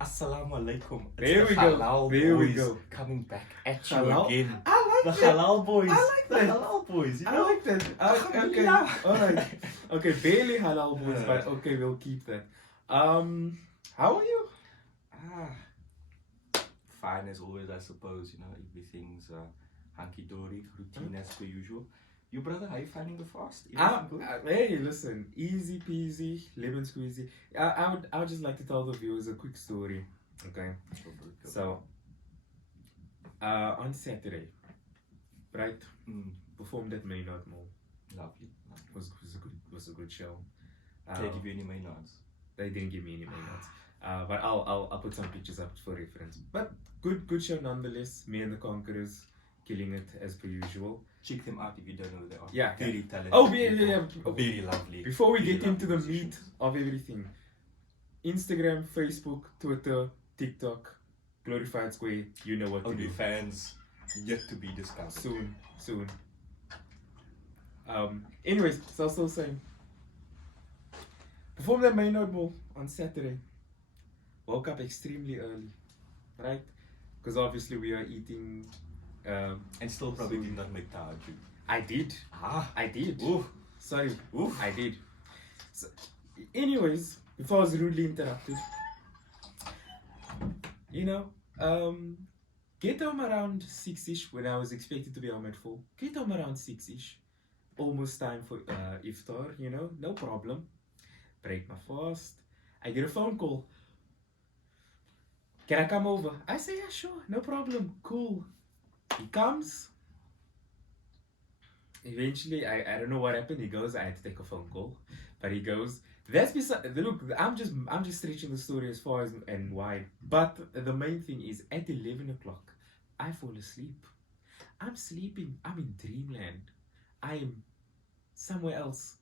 Assalamu alaikum. There It's we the go. Halal There we boys go. coming back at you Halal? again. I The like that. Halal boys. I like the that. Halal boys. You I know. like that. Okay. Alhamdulillah. All right. Okay. Barely halal boys, but okay, we'll keep that. How are you? Fine as always, I suppose. You know, everything's hunky dory, routine as per usual. You brother, how you finding the fast? Everything good? Hey, listen, easy peasy, lemon squeezy. I would just like to tell the viewers a quick story. Okay. So, on Saturday, right? Performed at Maynard Mall. Lovely. Was a good show. Did they give you any Maynards? They didn't give me any Maynards. But I'll put some pictures up for reference. But good show nonetheless. Me and the Conquerors killing it as per usual. Check them out if you don't know who they are. Yeah. Very talented. Oh yeah. Very lovely. Before we Very get into the lovely meat musicians. of everything, Instagram, Facebook, Twitter, TikTok, Glorified Square, you know what to do. OnlyFans yet to be discovered. Soon. Anyways, so I was still saying, performed at Maynard Mall on Saturday. Woke up extremely early, right? Because obviously we are eating. And still probably did not make tahajjud. I did. I did. Ooh. Sorry. Ooh. I did. So, anyways, before I was rudely interrupted, get home around 6-ish when I was expected to be home at 4. Get home around 6-ish. Almost time for iftar, no problem. Break my fast. I get a phone call. Can I come over? I say, yeah, sure, no problem, cool. He comes. Eventually, I don't know what happened. He goes, I had to take a phone call, but he goes. That's beside. Look, I'm just stretching the story as far as and wide. But the main thing is, at 11 o'clock, I fall asleep. I'm sleeping. I'm in dreamland. I am somewhere else,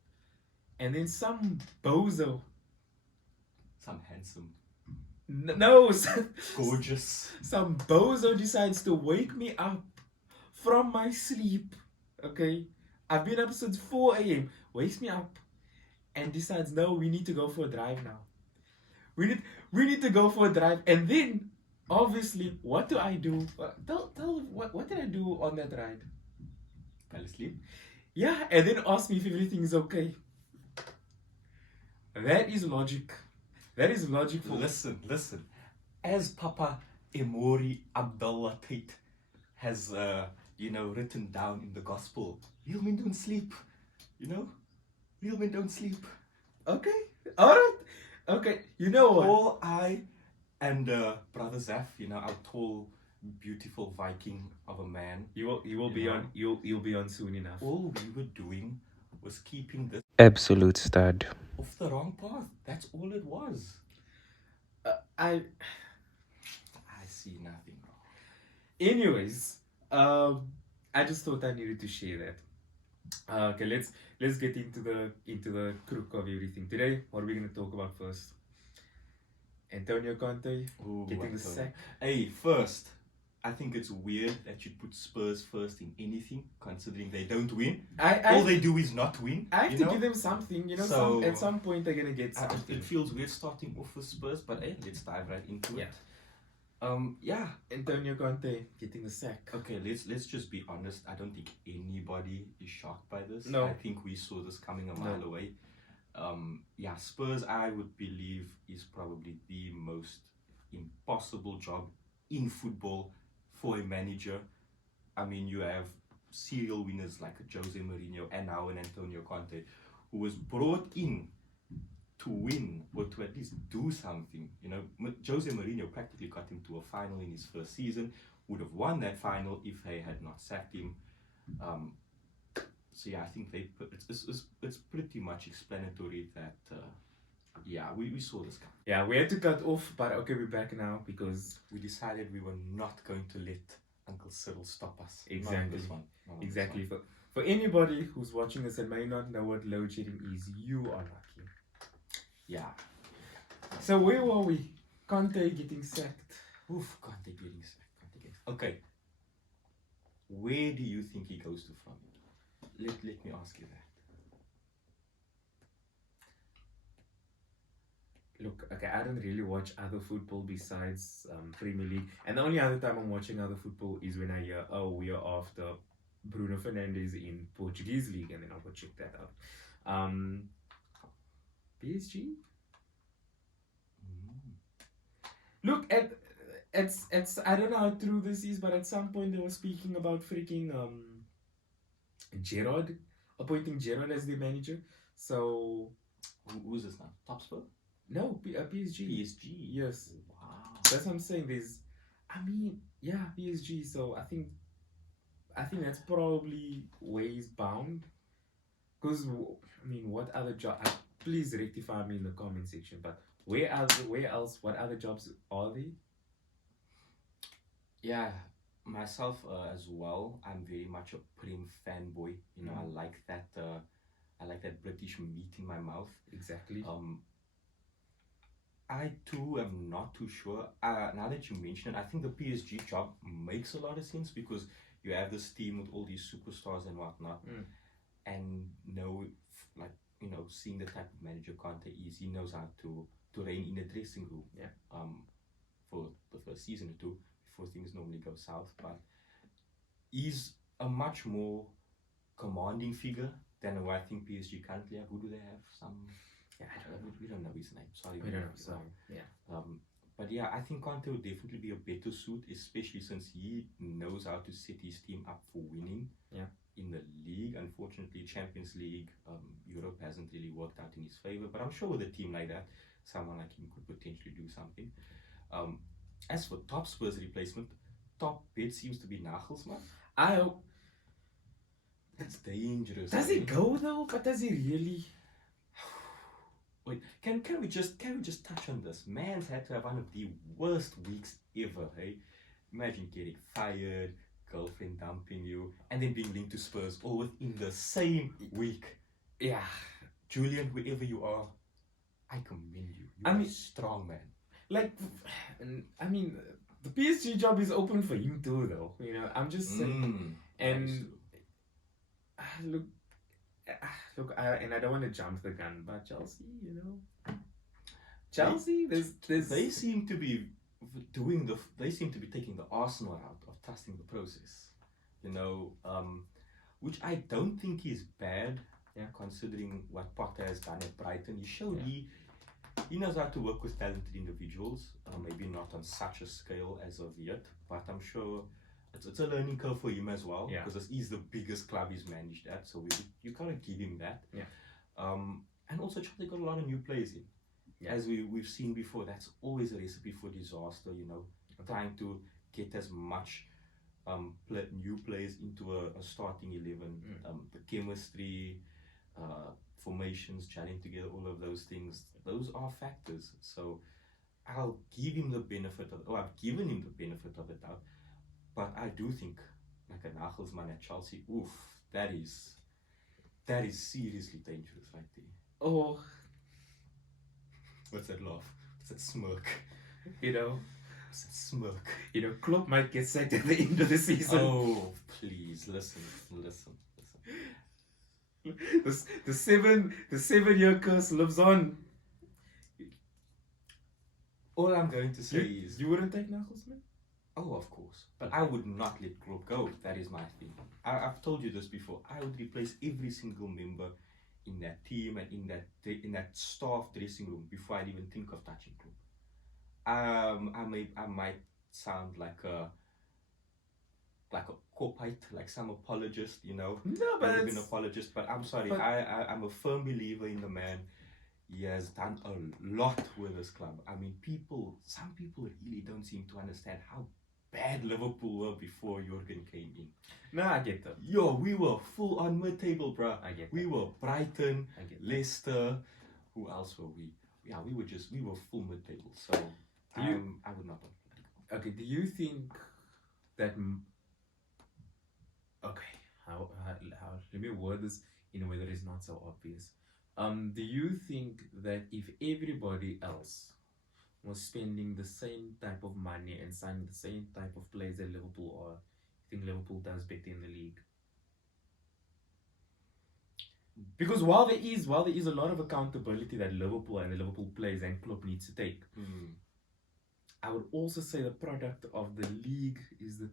and then some bozo. Some handsome. No, Gorgeous. Some bozo decides to wake me up from my sleep. Okay, I've been up since 4 a.m. Wakes me up and decides, no, we need to go for a drive now. We need to go for a drive, and then obviously, what do I do? Tell what did I do on that ride? Fell asleep. Yeah, and then ask me if everything is okay. That is logic. That is logic for... Listen. As Papa Emori Abdullah Tate has, written down in the gospel, real men don't sleep. Real men don't sleep. Okay. All right. Okay. You know what? All I and Brother Zaf, our tall, beautiful Viking of a man. You'll be on soon enough. All we were doing was keeping this absolute stud off the wrong path. That's all it was. I see nothing wrong. Anyways, I just thought I needed to share that. Okay, let's get into the crook of everything. Today, what are we gonna talk about first? Antonio Conte getting the sack. Hey, first, I think it's weird that you put Spurs first in anything, considering they don't win. All they do is not win. I have to give them something, So, at some point they're gonna get something. It feels weird starting off with Spurs, but hey, let's dive right into it. Antonio Conte getting the sack. Okay, let's just be honest. I don't think anybody is shocked by this. No. I think we saw this coming a mile away. Spurs, I would believe, is probably the most impossible job in football for a manager. I mean, you have serial winners like Jose Mourinho and now an Antonio Conte, who was brought in to win or to at least do something. Jose Mourinho practically got him to a final in his first season, would have won that final if they had not sacked him. I think it's pretty much explanatory that we saw this coming. Yeah, we had to cut off, but okay, we're back now because we decided we were not going to let Uncle Cyril stop us. Exactly. Not on this one. Not on Exactly. This one. For anybody who's watching this and may not know what load shedding is, you are lucky. Yeah. So where were we? Conte getting sacked. Oof, Conte getting sacked. Okay. Where do you think he goes to from? Let me ask you that. Look, okay, I don't really watch other football besides Premier League, and the only other time I'm watching other football is when I hear, oh, we are after Bruno Fernandes in Portuguese league, and then I'll go check that out. PSG. Mm. Look at it's I don't know how true this is, but at some point they were speaking about freaking Gerard appointing Gerard as the manager. So Who's this now? Top Spur? no, PSG. PSG. Yes, Wow. that's what I'm saying. I mean, yeah, PSG. So I think that's probably ways bound. Because I mean, what other job? Please rectify me in the comment section. But where else? What other jobs are there? Yeah, myself as well. I'm very much a Prem fanboy. You know, Mm. I like that. I like that British meat in my mouth. Exactly. I too am not too sure. Now that you mention it, I think the PSG job makes a lot of sense because you have this team with all these superstars and whatnot, Mm. and like seeing the type of manager Conte is, he knows how to rein in the dressing room. Yeah. For the first season or two before things normally go south, but he's a much more commanding figure than who I think PSG currently have. Who do they have? Yeah, I don't know. We don't know his name. Sorry, We don't know. might be So wrong. yeah. But yeah, I think Conte would definitely be a better suit, especially since he knows how to set his team up for winning. Yeah. In the league, unfortunately, Champions League, Europe hasn't really worked out in his favor. But I'm sure with a team like that, someone like him could potentially do something. As for top Spurs replacement, top bid seems to be Nagelsmann. I hope. That's dangerous. Does he go though? But does he really? Wait, can we just touch on this? Man's had to have one of the worst weeks ever. Hey, imagine getting fired, girlfriend dumping you, and then being linked to Spurs all within the same week. Yeah. Julian, wherever you are, I commend you. I mean, strong man. Like, I mean, the PSG job is open for him too, though. You know, I'm just saying. And look, and I don't want to jump the gun, but Chelsea, you know, Chelsea, they seem to be they seem to be taking the Arsenal route of trusting the process, you know, which I don't think is bad. Yeah. Considering what Potter has done at Brighton, he showed he knows how to work with talented individuals. Maybe not on such a scale as of yet, but I'm sure it's a learning curve for him as well. Yeah. Because this is the biggest club he's managed at, so you gotta give him that. Yeah. And also Chelsea got a lot of new players in. Yeah. As we've seen before, that's always a recipe for disaster. You know, trying to get as much new players into a starting 11. The chemistry, formations, chatting together, all of those things, those are factors. So I'll give him the benefit of, I've given him the benefit of the doubt, but I do think like a Nagelsmann at Chelsea, oof, that is seriously dangerous right there. Oh, what's that laugh? What's that smirk? You know, what's that smirk? You know, Klopp might get sacked at the end of the season. Oh, please listen. The 7-year curse lives on. All I'm going to say is you wouldn't take Nagelsmann? Oh, of course, but I would not let Klopp go. That is my thing. I've told you this before. I would replace every single member in that team and in that staff dressing room before I'd even think of touching Klopp. I might sound like a Kopite, like some apologist, you know. No, but I've been an apologist, but I'm sorry. I'm a firm believer in the man. He has done a lot with this club. I mean, some people really don't seem to understand how bad Liverpool were before Jurgen came in. No, I get that. Yo, we were full on mid-table, bruh. I get that. We were Brighton, I get that. Leicester. Who else were we? Yeah, we were full mid-table. So I would not. Okay, do you think that? Okay, how let me word this in a way that is not so obvious. Do you think that if everybody else was spending the same type of money and signing the same type of players that Liverpool are, you think Liverpool does better in the league? Because while there is a lot of accountability that Liverpool and the Liverpool players and Klopp needs to take, I would also say the product of the league is the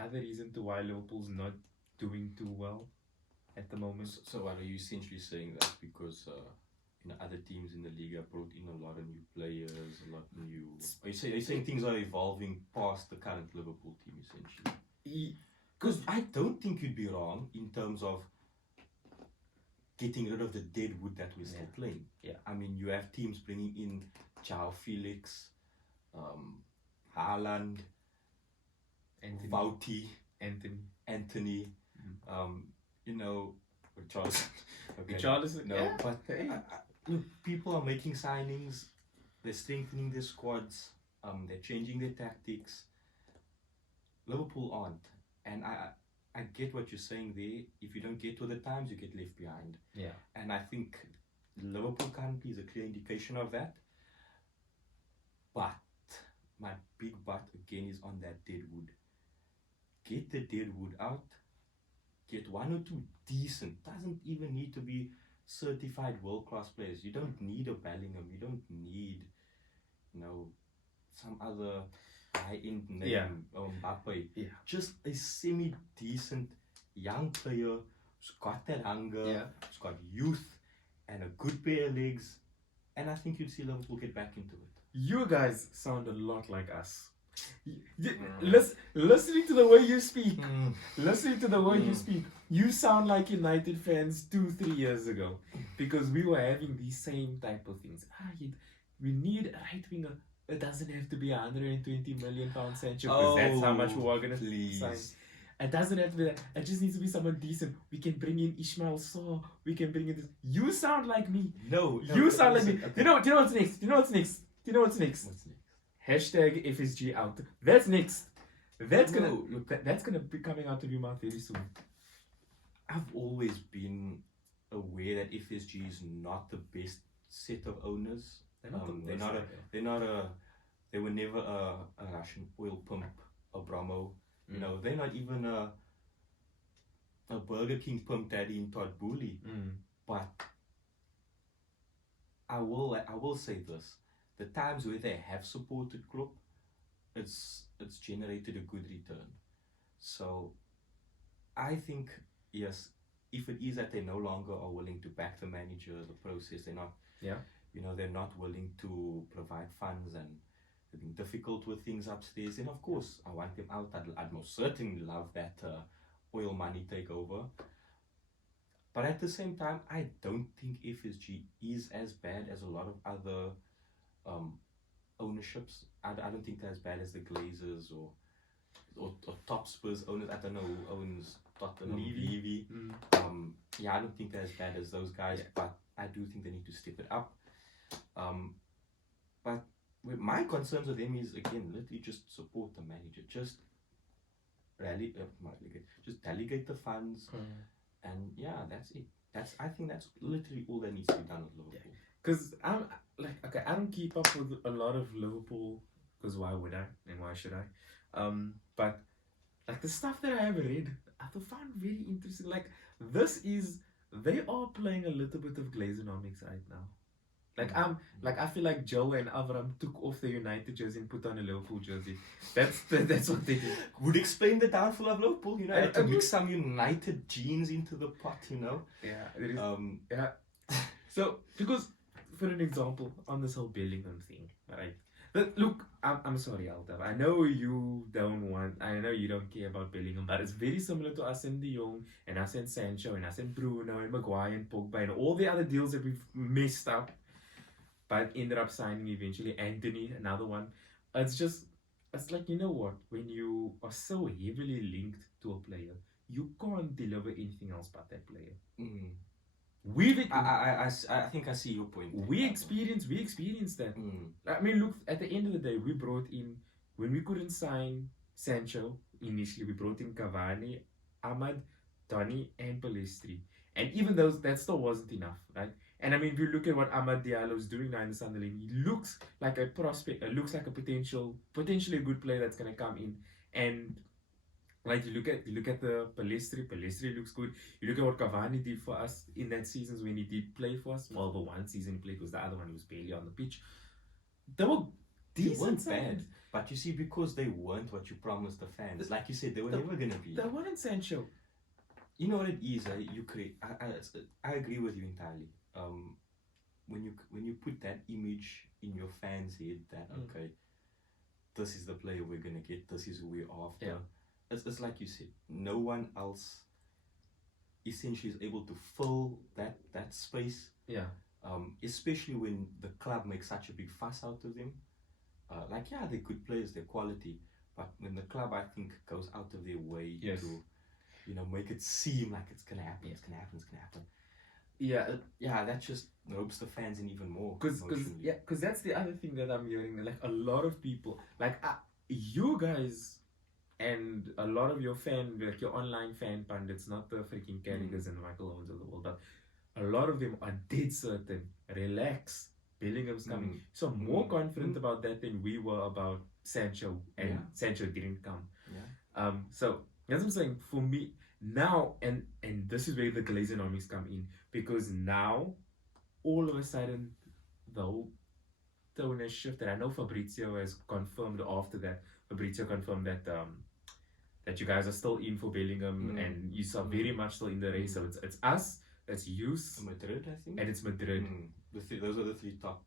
other reason to why Liverpool's not doing too well at the moment. So what are you essentially saying that because other teams in the league have brought in a lot of new players, a lot new. Are you saying things are evolving past the current Liverpool team essentially? Because I don't think you'd be wrong in terms of getting rid of the dead wood that we're still playing. Yeah. I mean, you have teams bringing in João Felix, Haaland, Vouty, Anthony, Charles. Okay. Charles, no, yeah. But look, people are making signings. They're strengthening their squads. They're changing their tactics. Liverpool aren't, and I get what you're saying there. If you don't get with the times, you get left behind. Yeah. And I think Liverpool currently is a clear indication of that. But my big but again is on that deadwood. Get the deadwood out. Get one or two decent. Doesn't even need to be certified world-class players. You don't need a Bellingham. You don't need, some other high-end name, Mbappe. Yeah. Just a semi-decent young player who's got that hunger, who's got youth, and a good pair of legs. And I think you'd see Liverpool get back into it. You guys sound a lot like us. Listening to the way you speak, you sound like United fans 2-3 years ago, because we were having these same type of things. We need a right winger. It doesn't have to be £120 million Sancho, because that's how much we are gonna sign. It doesn't have to be that. It just needs to be someone decent. We can bring in Ismail Sarr. We can bring in this. You sound like me. No, you sound like me. Okay. You know what's next? What's next? Hashtag FSG out. That's next. That's gonna be coming out of your mouth very soon. I've always been aware that FSG is not the best set of owners. They were never a Russian oil pump, a Brahmo. They're not even a Burger King pump daddy in Todd Boehly. But I will say this: the times where they have supported Klopp, it's generated a good return. So I think, yes, if it is that they no longer are willing to back the manager, the process, they're not. Yeah. They're not willing to provide funds and they're being difficult with things upstairs. And of course, I want them out. I'd most certainly love that oil money takeover. But at the same time, I don't think FSG is as bad as a lot of other ownerships. I don't think they're as bad as the Glazers or top Spurs owners. I don't know who owns Tottenham. Levy. I don't think they're as bad as those guys, but I do think they need to step it up. But my concerns with them is, again, literally just support the manager. Just delegate the funds, and that's it. I think that's literally all that needs to be done with Liverpool. Because I'm I don't keep up with a lot of Liverpool, because why would I and why should I? But the stuff that I have read, I found very interesting. They are playing a little bit of Glazonomics right now. I feel like Joe and Avram took off the United jersey and put on a Liverpool jersey. That's what they did. Would explain the downfall of Liverpool. I had to mix some United genes into the pot. Yeah. It is, So because, for an example, on this whole Bellingham thing, right? But look, I'm sorry, Altaf. I know you don't care about Bellingham, but it's very similar to us and De Jong, and us and Sancho, and us and Bruno, and Maguire, and Pogba, and all the other deals that we've messed up, but ended up signing eventually. Anthony, another one. It's like, you know what? When you are so heavily linked to a player, you can't deliver anything else but that player. I think I see your point. We experienced that. I mean, look, at the end of the day, we brought in, when we couldn't sign Sancho initially, we brought in Cavani, Ahmad, Donny, and Palestri. And even though that still wasn't enough, right? And I mean, if you look at what Amad Diallo is doing now in the Sunderland, he looks like a prospect, looks like a potentially a good player that's going to come in and Like you look at the Palestri looks good. You look at what Cavani did for us in that seasons when he did play for us. Well, the one season he played was the other one, he was barely on the pitch. They were They decent weren't signings. bad, but you see, because they weren't what you promised the fans, like you said, they were The- never gonna be. They weren't Sancho. You know what it is? You create. I agree with you entirely. When you put that image in your fans' head that okay, this is the player we're gonna get, this is who we're after. Yeah. It's like you said, no one else essentially is able to fill that space. Yeah. Especially when the club makes such a big fuss out of them. Like yeah, they're good players, they're quality, but when the club I think goes out of their way Yes. to, make it seem like it's gonna happen, Yeah. it's gonna happen, it's gonna happen. Yeah. Yeah, that just ropes the fans in even more. Because emotionally. that's the other thing that I'm hearing. Like a lot of people, like you guys, and a lot of your like your online fan pundits, not the freaking Carragers and Michael Owens of the world, but a lot of them are dead certain. Relax, Bellingham's coming. So more confident about that than we were about Sancho, and Sancho didn't come. Yeah. So that's what I'm saying. For me now, and this is where the Glazenomics come in, because now all of a sudden the whole tone has shifted. I know Fabrizio has confirmed after that. Fabrizio confirmed that that you guys are still in for Bellingham and you are very much still in the race. So it's us, it's Youth, Madrid, I think. and it's Madrid. Those are the three top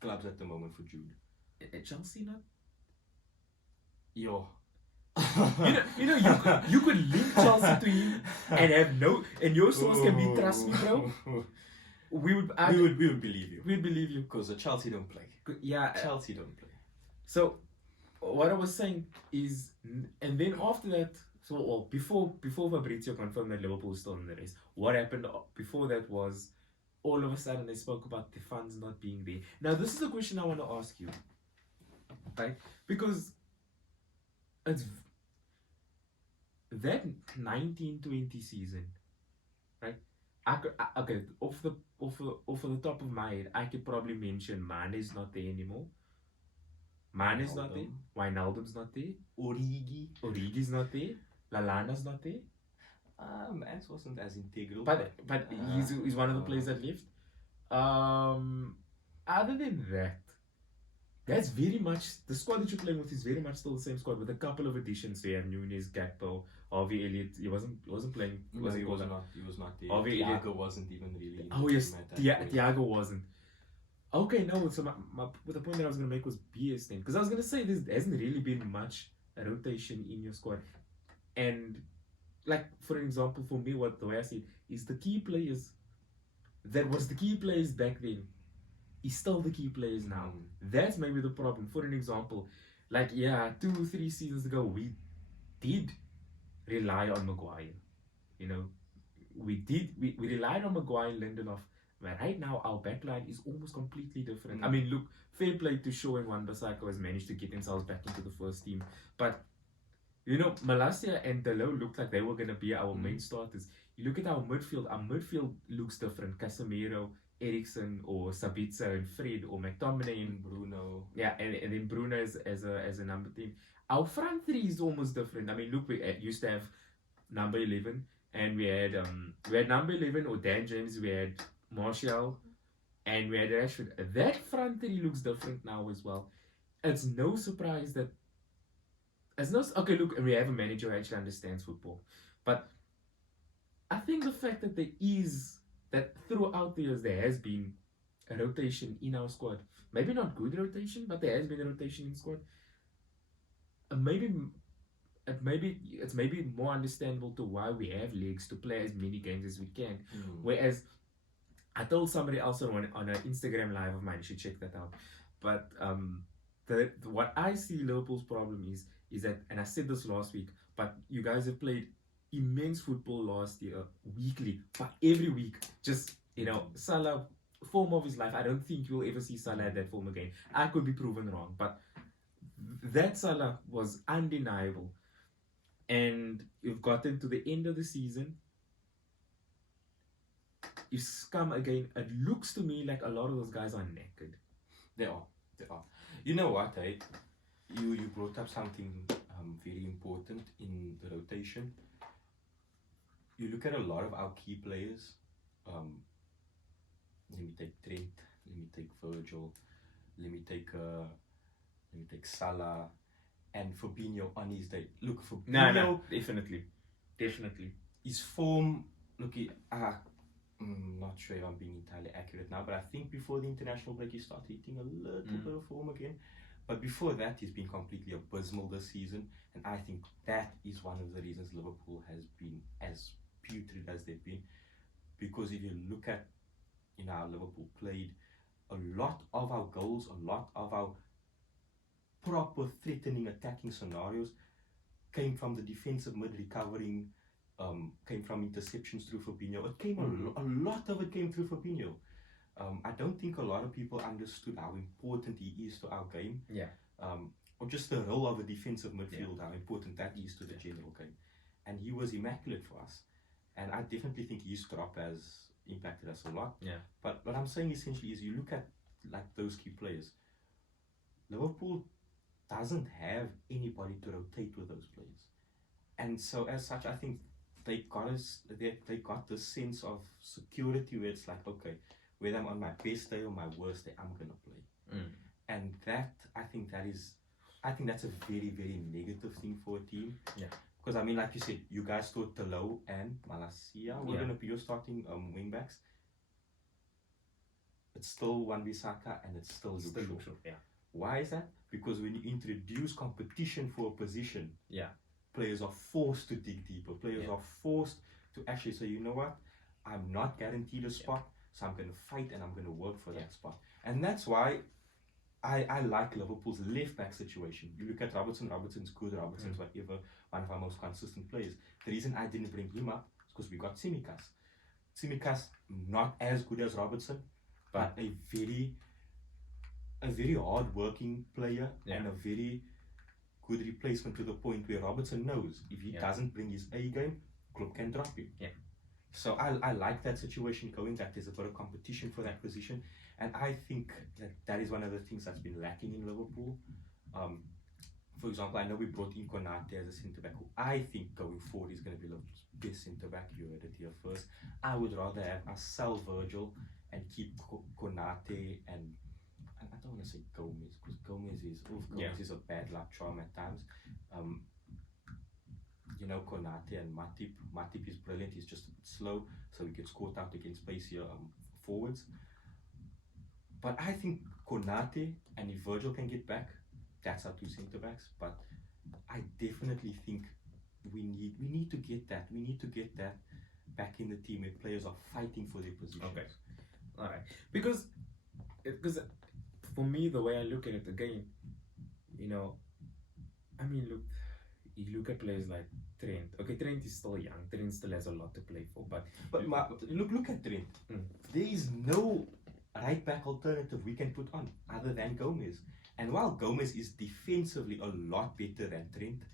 clubs at the moment for Jude. Chelsea not. Yo. You could link Chelsea to him and have no, and your source can be trust me, bro. We would believe you. We'd believe you. Because the Chelsea don't play. Yeah. Chelsea don't play. So what I was saying is, and then after that, before Fabrizio confirmed that Liverpool was still in the race, what happened before that was all of a sudden they spoke about the funds not being there. Now this is a question I want to ask you, right? Because it's that 1920 season, right? Okay, off the top of my head, I could probably mention Mane's not there anymore. Mane's not there. Wijnaldum's not there. Origi's not there. Lallana's not there. Mans wasn't as integral. But he's one of the players that left. Other than that, that's very much the squad that you're playing with is very much still the same squad with a couple of additions. We have Nunes, Gakpo, Harvey Elliott. He wasn't playing. He was not there. Harvey Elliott. Thiago wasn't even really. Oh yes, Thiago wasn't. Okay, no. So the point that I was gonna make was BS then, because I was gonna say there hasn't really been much rotation in your squad, and like for example, for me, the way I see it is the key players that was the key players back then is still the key players now. That's maybe the problem. For an example, like 2-3 seasons ago, we did rely on Maguire. We relied on Maguire and Lindelof. But right now, our backline is almost completely different. I mean, look, fair play to Shaw and Wan-Bissaka has managed to get themselves back into the first team. But, Malacia and Delo looked like they were going to be our main starters. You look at our midfield looks different. Casemiro, Eriksen, or Sabitzer and Fred, or McTominay and Bruno. Yeah, and then Bruno as a number 10. Our front three is almost different. I mean, look, we used to have number 11, and we had number 11 or Dan James, we had Martial, and we had Rashford. That front three looks different now as well. It's no surprise that okay, look, and we have a manager who actually understands football. But I think the fact that that throughout the years there has been a rotation in our squad. Maybe not good rotation, but there has been a rotation in squad. Maybe it's more understandable to why we have legs to play as many games as we can. Whereas I told somebody else on an Instagram live of mine, you should check that out. But what I see Liverpool's problem is that, and I said this last week, but you guys have played immense football last year, weekly, but every week, just Salah, form of his life. I don't think you'll ever see Salah at that form again. I could be proven wrong, but that Salah was undeniable. And you've gotten to the end of the season. You come again. It looks to me like a lot of those guys are naked. They are. You know what, You brought up something very important in the rotation. You look at a lot of our key players. Let me take Trent. Let me take Virgil. Let me take Salah and Fabinho on his day. Look, Fabinho. No, definitely. His form. Look, I'm not sure if I'm being entirely accurate now, but I think before the international break he started hitting a little bit of form again. But before that, he's been completely abysmal this season, and I think that is one of the reasons Liverpool has been as putrid as they've been. Because if you look at, how Liverpool played, a lot of our goals, a lot of our proper threatening attacking scenarios came from the defensive mid recovering, came from interceptions through Fabinho. It came a lot of it came through Fabinho. I don't think a lot of people understood how important he is to our game. Yeah. Or just the role of a defensive midfield, how important that is to the general game. And he was immaculate for us. And I definitely think his drop has impacted us a lot. Yeah. But what I'm saying essentially is you look at like those key players. Liverpool doesn't have anybody to rotate with those players. And so as such, I think they got this sense of security where it's like, okay, whether I'm on my best day or my worst day, I'm gonna play. And that I think that's a very, very negative thing for a team. Yeah. Because I mean, like you said, you guys thought Talo and Malacia were gonna be your starting wing backs. It's still Wan-Bissaka and it's still Luke Shaw. Yeah. Why is that? Because when you introduce competition for a position, players are forced to dig deeper. Players are forced to actually say, you know what, I'm not guaranteed a spot, so I'm going to fight and I'm going to work for that spot. And that's why I like Liverpool's left back situation. You look at Robertson's good, Robertson's whatever, one of our most consistent players. The reason I didn't bring him up is because we got Tsimikas. Tsimikas, not as good as Robertson, but a very hard-working player and a very good replacement to the point where Robertson knows if he doesn't bring his A game, club can drop him. Yeah. So I like that situation going, that there's a bit of competition for that position, and I think that is one of the things that's been lacking in Liverpool. For example, I know we brought in Conte as a centre-back, who I think going forward is going to be Liverpool's best centre-back. You heard it here first. I would rather have us sell Virgil and keep Konate and I don't want to say Gomez, because Gomez is a bad luck charm at times. Konate and Matip. Matip is brilliant. He's just a bit slow, so he gets caught out against spacier forwards. But I think Konate, and if Virgil can get back, that's our two centre backs. But I definitely think we need to get that. We need to get that back in the team where players are fighting for their positions. Okay. All right. Because for me, the way I look at it again, I mean, you look at players like Trent. Okay, Trent is still young. Trent still has a lot to play for. But look at Trent. There is no right back alternative we can put on other than Gomez. And while Gomez is defensively a lot better than Trent,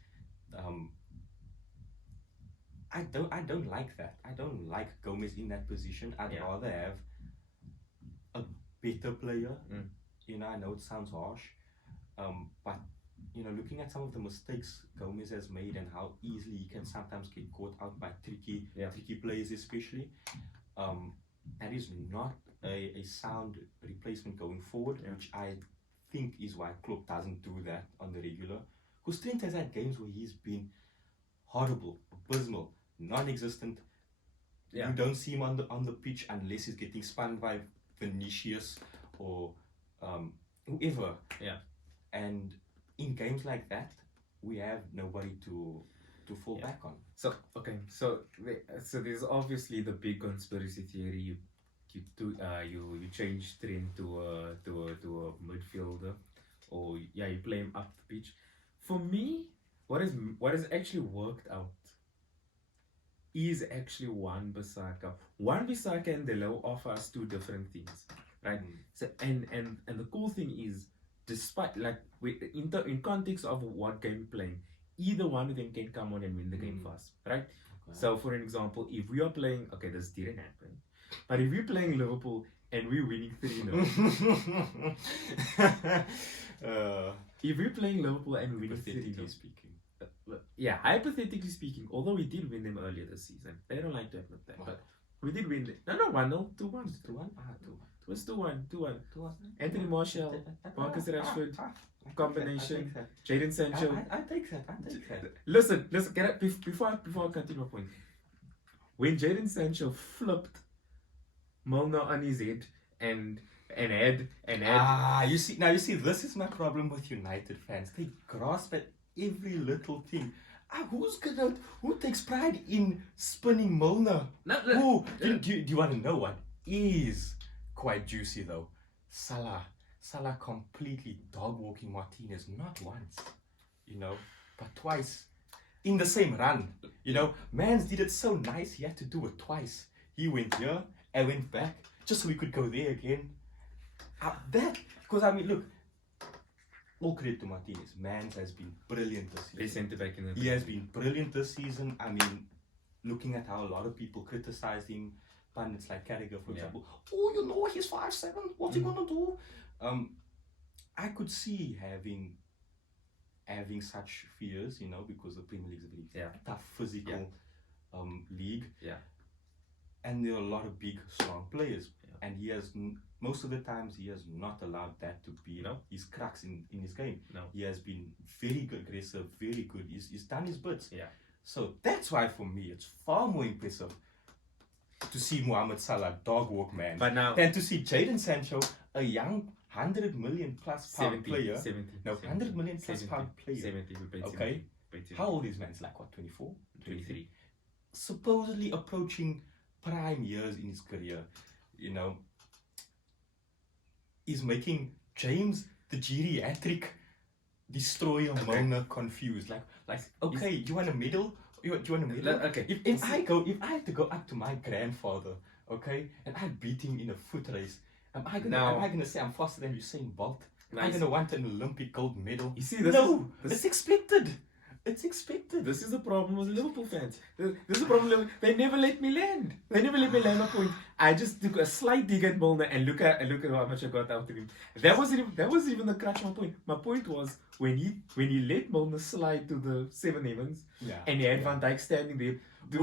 I don't like that. I don't like Gomez in that position. I'd rather have a better player. I know it sounds harsh, but looking at some of the mistakes Gomez has made and how easily he can sometimes get caught out by tricky players, especially, that is not a sound replacement going forward, which I think is why Klopp doesn't do that on the regular. Because Trent has had games where he's been horrible, abysmal, non-existent. You don't see him on the pitch unless he's getting spun by Vinicius or whoever. And in games like that, we have nobody to fall back on. So there's obviously the big conspiracy theory. You change Trent to a midfielder, or you play him up the pitch. For me, what has actually worked out is actually Wan-Bissaka. Wan-Bissaka and Delo offer us two different things, right? So and the cool thing is, despite in context of what game we're playing, either one of them can come on and win the game for us, right? Okay. So for an example, if we are playing, this didn't happen, but if we're playing Liverpool and we're winning 3-0, if we're playing Liverpool and we're winning 3-0, hypothetically speaking, although we did win them earlier this season, they don't like to admit that, but we did win them. No, 1-0, 2-1. 2-1? 2-1. It was 2-1, 2-1. 2-1. Anthony Martial, Marcus Rashford, combination, Jadon Sancho. I take that. Listen, before I continue my point, when Jadon Sancho flipped Milner on his head and had you see, this is my problem with United fans. They grasp at every little thing. Who takes pride in spinning Milner? Do you want to know what is quite juicy though? Salah completely dog walking Martinez, not once, but twice in the same run. Mans did it so nice, he had to do it twice. He went here and went back just so we could go there again. Because look, all credit to Martinez. Mans has been brilliant this season. They sent it back in the. He has been brilliant this season. Looking at how a lot of people criticized him, pundits like Carragher, for example. Oh, he's 5'7". What's he gonna do? I could see having such fears, because the Premier League is a very tough physical league. Yeah. And there are a lot of big, strong players. Yeah. And he has, most of the times, he has not allowed that to be his crux in his game. No. He has been very good, aggressive, very good. He's done his bits. Yeah. So that's why, for me, it's far more impressive to see Mohamed Salah dog walk man than to see Jadon Sancho, a young 100 million plus pound player. 100 million plus pound player. 70. Okay. How old is man? It's like what, 24? 23. Supposedly approaching prime years in his career, is making James the geriatric destroyer Milner confused. Okay, you want a medal? Do you want a medal? Okay. If I had to go up to my grandfather, okay, and I beat him in a foot race, am I gonna say I'm faster than Usain Bolt? Am I gonna want an Olympic gold medal? You see, it's expected. It's expected. This is the problem with Liverpool fans. This is the problem. They never let me land. They never let me land a point. I just took a slight dig at Milner and look at how much I got out of him. That wasn't even the crutch. My point. My point was when he let Milner slide to the seven heavens, and he had Van Dijk standing there. This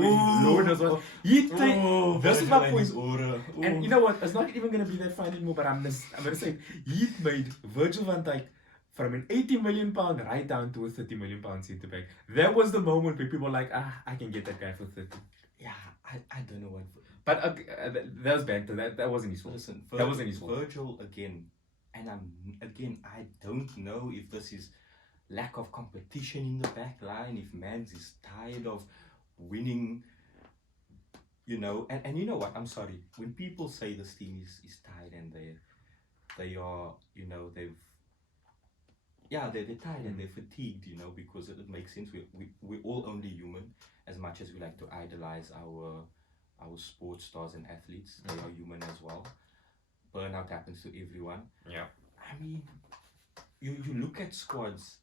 is my point. And you know what? It's not even gonna be that fine anymore. But I'm gonna say he made Virgil van Dijk from an 80 million pound right down to a 30 million pound centre back. That was the moment where people were like, I can get that guy for 30. Yeah, I don't know what. But that was banter. That wasn't his fault. Listen, that wasn't his fault. Virgil again, and I don't know if this is lack of competition in the back line, if Mans is tired of winning, and you know what? I'm sorry. When people say this team is tired and they are, they're tired and they're fatigued, because it makes sense. We're all only human, as much as we like to idolize our sports stars and athletes. They are human as well. Burnout happens to everyone. Yeah. You look at squads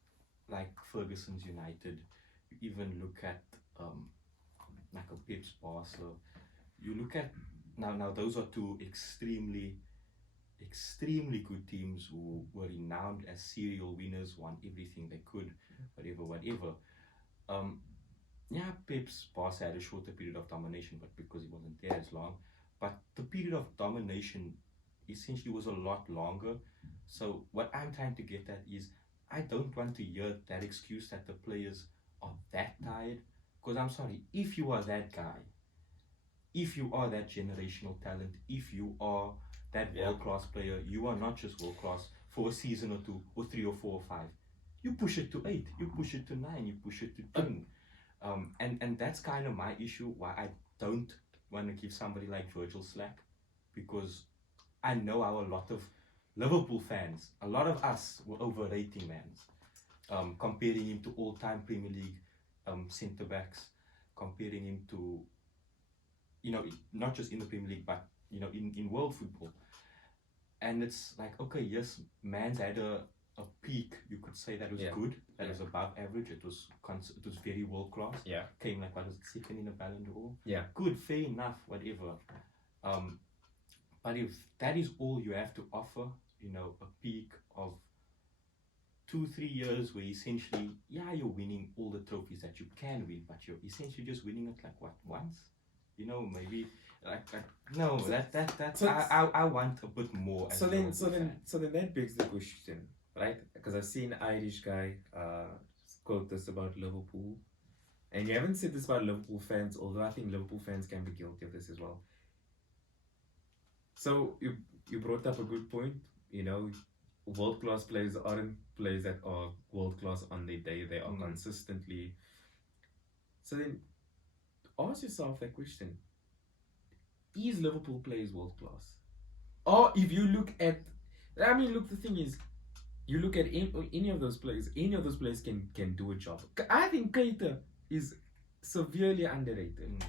like Ferguson's United. You even look at like a Pep's Barca. You look at now those are two extremely good teams who were renowned as serial winners, won everything they could, whatever. Pep's Barca had a shorter period of domination, but because he wasn't there as long. But the period of domination essentially was a lot longer. So what I'm trying to get at is I don't want to hear that excuse that the players are that tired. Because I'm sorry, if you are that guy, if you are that generational talent, if you are that world-class player, you are not just world-class for a season or two, or 3 or 4 or 5. You push it to 8, you push it to 9, you push it to 10. And that's kind of my issue, why I don't want to give somebody like Virgil slack, because I know how a lot of Liverpool fans, a lot of us were overrating Mans, comparing him to all-time Premier League centre-backs, comparing him to, not just in the Premier League, but, in world football. And it's like, okay, yes, Mans had a peak, you could say that was good, that was above average, it was very world class. Yeah. Came like, what was it, second in the Ballon d'Or? Yeah. Good, fair enough, whatever. But if that is all you have to offer, a peak of 2-3 years where essentially, yeah, you're winning all the trophies that you can win, but you're essentially just winning it like what, once? You know, maybe like no, So- that so- I want a bit more. As So a then, Liverpool fan. that begs the question, right? Because I've seen Irish guy quote this about Liverpool, and you haven't said this about Liverpool fans, although I think Liverpool fans can be guilty of this as well. So you brought up a good point. You know, world class players aren't players that are world class on their day. They are consistently. So then, ask yourself that question: is Liverpool players world class? Or if you look at, I mean, look, the thing is, you look at any of those players can do a job. I think Keita is severely underrated.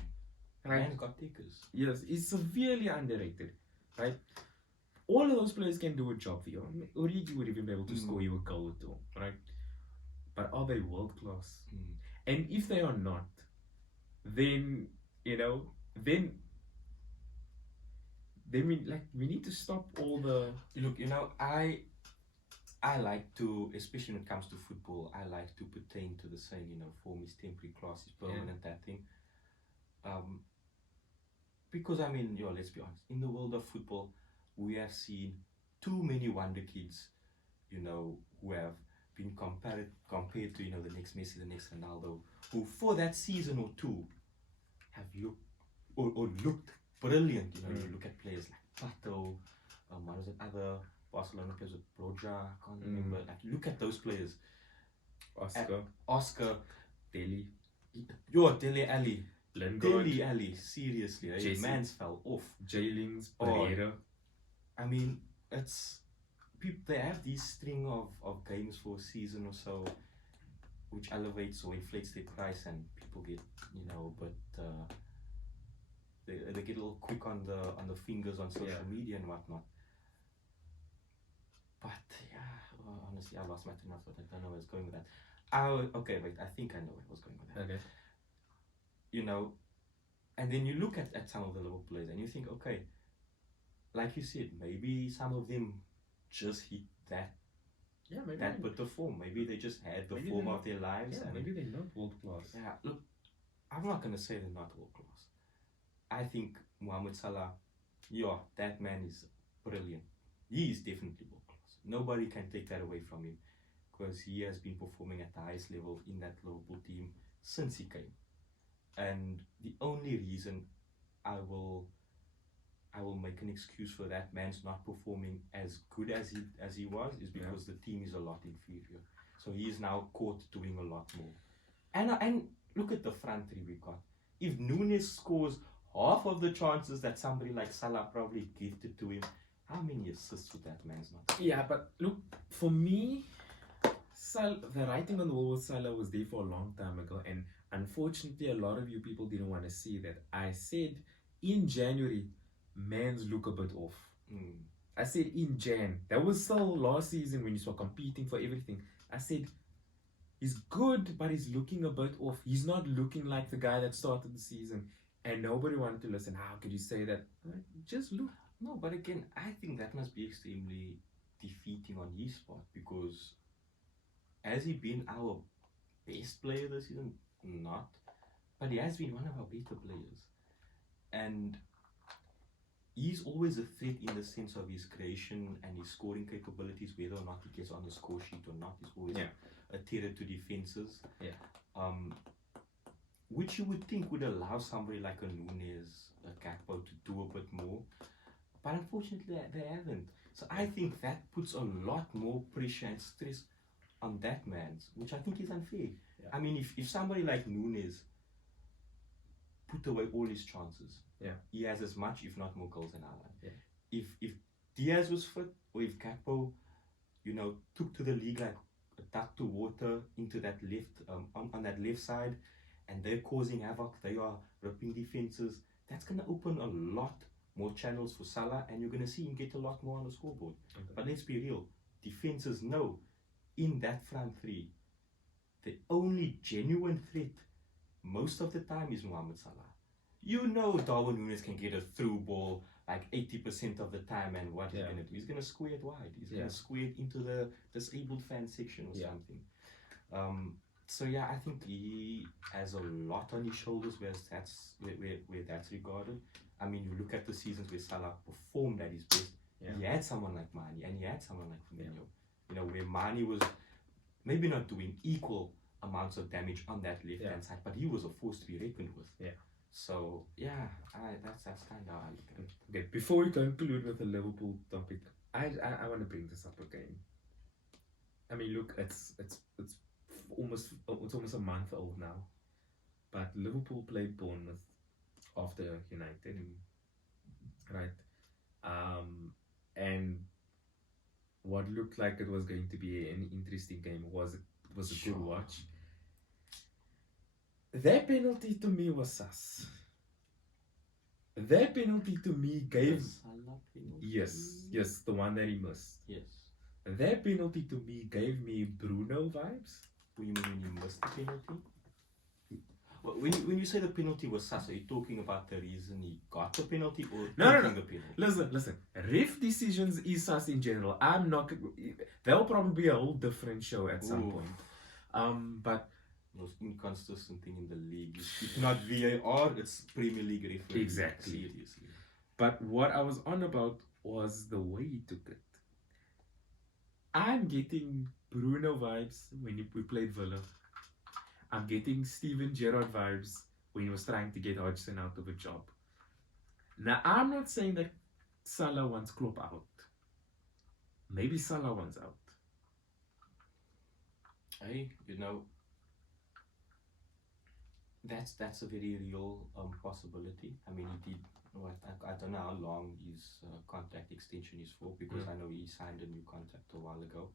Right? Man got takers. Yes, he's severely underrated. Right? All of those players can do a job for you. Origi would even be able to score you a goal or two. Right? But are they world class? And if they are not, then, you know, then we need to stop all the Look, you know, I like to, especially when it comes to football, I like to pertain to the saying, you know, form is temporary, class is permanent, that thing. Because I mean, yo, let's be honest, in the world of football, we have seen too many wonder kids, you know, who have been compared to, you know, the next Messi, the next Ronaldo, who for that season or two have looked or looked brilliant. You know, you look at players like Pato, what was it, other Barcelona players with Broja, I can't remember. Like, look at those players. Oscar, Dele, Dele Alli. Lingard, Dele Alli, seriously, Jesse. man's fell off. Jailings, Pereira. I mean, it's people. They have these string of games for a season or so, which elevates or inflates their price, and people get, you know, but they get a little quick on the fingers on social media and whatnot. But yeah, well, honestly, I lost my train of thought. I don't know where I was going with that. Okay, wait. I think I know where I was going with that. Okay. You know, and then you look at some of the Liverpool players and you think, okay, like you said, maybe some of them just hit that bit of form. Maybe they just had the form of their lives. Yeah, maybe they're not world class. Yeah, look, I'm not gonna say they're not world class. I think Mohamed Salah, that man is brilliant. He is definitely world class. Nobody can take that away from him, because he has been performing at the highest level in that Liverpool team since he came. And the only reason I will make an excuse for that man's not performing as good as he was is because the team is a lot inferior. So he is now caught doing a lot more. And look at the front three we got. If Nunes scores half of the chances that somebody like Salah probably gifted to him, how many assists would that man's not? Yeah, but look, for me, the writing on the wall with Salah was there for a long time ago, and unfortunately, a lot of you people didn't want to see that. I said in January, man's look a bit off. I said in Jan. That was still last season when you were competing for everything. I said he's good, but he's looking a bit off. He's not looking like the guy that started the season. And nobody wanted to listen. How could you say that? Just look. No, but again, I think that must be extremely defeating on his part, because has he been our best player this season? Not. But he has been one of our better players. And he's always a threat in the sense of his creation and his scoring capabilities, whether or not he gets on the score sheet or not. He's always a terror to defenses. Which you would think would allow somebody like a Nunes, a Gakpo to do a bit more. But unfortunately, they haven't. So I think that puts a lot more pressure and stress on that man's, which I think is unfair. I mean, if somebody like Nunes put away all his chances, he has as much, if not more, goals than Halal. If Diaz was fit, or if Gakpo, you know, took to the league like a duck to water into that left, on that left side, and they're causing havoc, they are ripping defenses, that's going to open a lot more channels for Salah, and you're going to see him get a lot more on the scoreboard. But let's be real, defenses know in that front three, the only genuine threat most of the time is Mohamed Salah. You know Darwin Núñez can get a through ball like 80% of the time, and what he's Yeah. gonna do? He's gonna square it wide. He's Yeah. gonna square it into the disabled fan section or Yeah. something. So yeah, I think he has a lot on his shoulders where that's regarded. I mean, you look at the seasons where Salah performed at his best. Yeah. He had someone like Mane and he had someone like Firmino. You know, where Mane was maybe not doing equal amounts of damage on that left hand side, but he was a force to be reckoned with. Yeah. So yeah, that's kind of how I look at it. Okay, before we conclude with the Liverpool topic, I want to bring this up again. I mean, look, it's almost a month old now, but Liverpool played Bournemouth after United, right? And what looked like it was going to be an interesting game was a good watch. Their penalty to me was sus. Their penalty to me gave Salah penalty? yes, the one that he missed. Yes. Their penalty to me gave me Bruno vibes. What do you mean when you missed the penalty? Well, when you say the penalty was sus, are you talking about the reason he got the penalty or No. the penalty? Listen. Ref decisions is sus in general. I'm not. There'll probably be a whole different show at some point. But most inconsistent thing in the league is it's not VAR, it's Premier League referee. Exactly. Seriously. But what I was on about was the way he took it. I'm getting Bruno vibes when we played Villa. I'm getting Steven Gerrard vibes when he was trying to get Hodgson out of a job. Now, I'm not saying that Salah wants Klopp out. Maybe Salah wants out. Hey, you know, that's a very real possibility. I mean, he did what I don't know how long his contract extension is for, because I know he signed a new contract a while ago.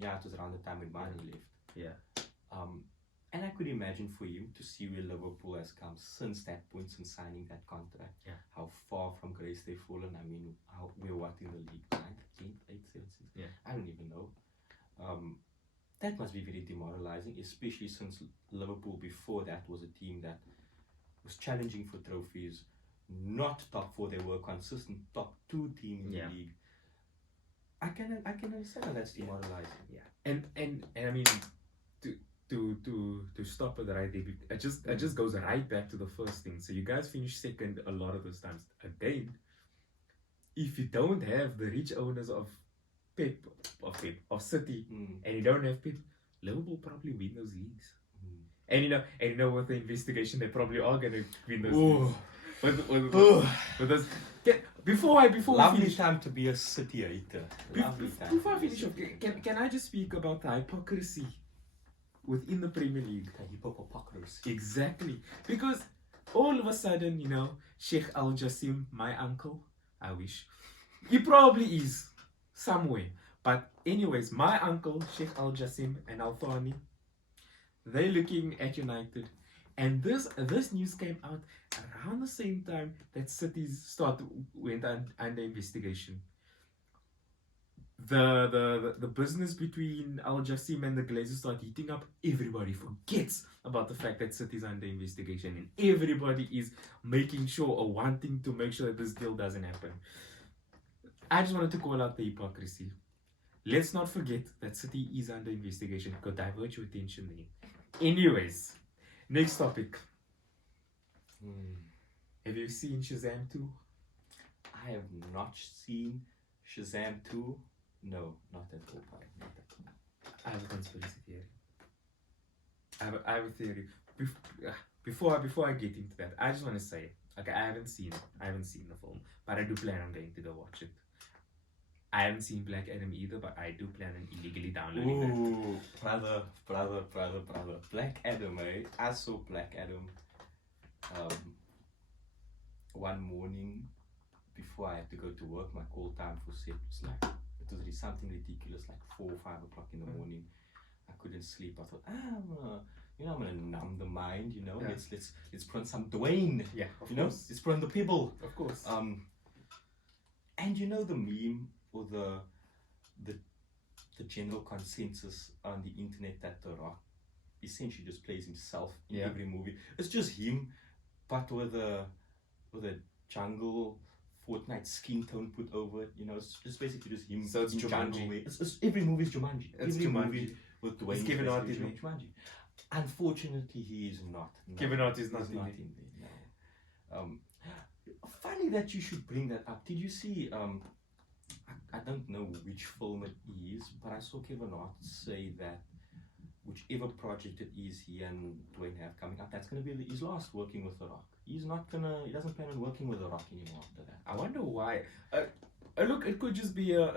Yeah, it was around the time when Mane left. Yeah. And I could imagine for him to see where Liverpool has come since that point, since signing that contract. Yeah. How far from grace they've fallen. I mean, we're what in the league? 9th, 10th, 8th, 7th? Yeah. I don't even know. That must be very demoralizing, especially since Liverpool before that was a team that was challenging for trophies, not top 4. They were a consistent top 2 team in the league. I can understand how that's demoralizing. Yeah. And I mean, to stop it right there, it just goes right back to the first thing. So you guys finish second a lot of those times. Again, if you don't have the rich owners of City, and you don't have Pep, Liverpool probably win those leagues. And you know, with the investigation, they probably are gonna win those leagues. With those, before Lovely we finish, time to be a City hater. before I finish, can I just speak about the hypocrisy within the Premier League? The hypocrisy. Exactly, because all of a sudden, you know, Sheikh Al Jassim, my uncle, I wish, he probably is somewhere. But anyways, my uncle, Sheikh Al Jassim and Al Thani, they're looking at United. And this news came out around the same time that City's went under investigation. The business between Al Jassim and the Glazers start heating up. Everybody forgets about the fact that City's under investigation, and everybody is making sure or wanting to make sure that this deal doesn't happen. I just wanted to call out the hypocrisy. Let's not forget that City is under investigation. Could divert your attention there. Anyways, next topic. Have you seen Shazam 2? I have not seen Shazam 2. No, not at all. Not at all. I have a conspiracy theory. I have a theory. Before I get into that, I just want to say, okay, I haven't seen the film, but I do plan on going to go watch it. I haven't seen Black Adam either, but I do plan on illegally downloading that. Ooh, brother. Black Adam, eh? I saw Black Adam one morning before I had to go to work. My call time for set was like, it was something ridiculous, like 4 or 5 o'clock in the morning. I couldn't sleep. I thought, I'm gonna numb the mind, you know. Yeah. Let's put on some Dwayne. Yeah, of you course. know, let's put on the Pebble. Of course. And you know the meme or the general consensus on the internet that The Rock essentially just plays himself in every movie. It's just him, but with a jungle Fortnite skin tone put over it. You know, it's just basically just him. So it's in jungle Jumanji. way. Every movie is Jumanji. It's Every Jumanji. movie with Dwayne Is Kevin Johnson Hart is in there? Jumanji. Unfortunately, he is not. No. Kevin Hart is not He's in not there. in there. No. Funny that you should bring that up. Did you see? I don't know which film it is, but I saw Kevin Hart say that whichever project it is he and Dwayne have coming up, that's gonna be his last working with The Rock. He doesn't plan on working with The Rock anymore after that. I wonder why. Look, it could just be a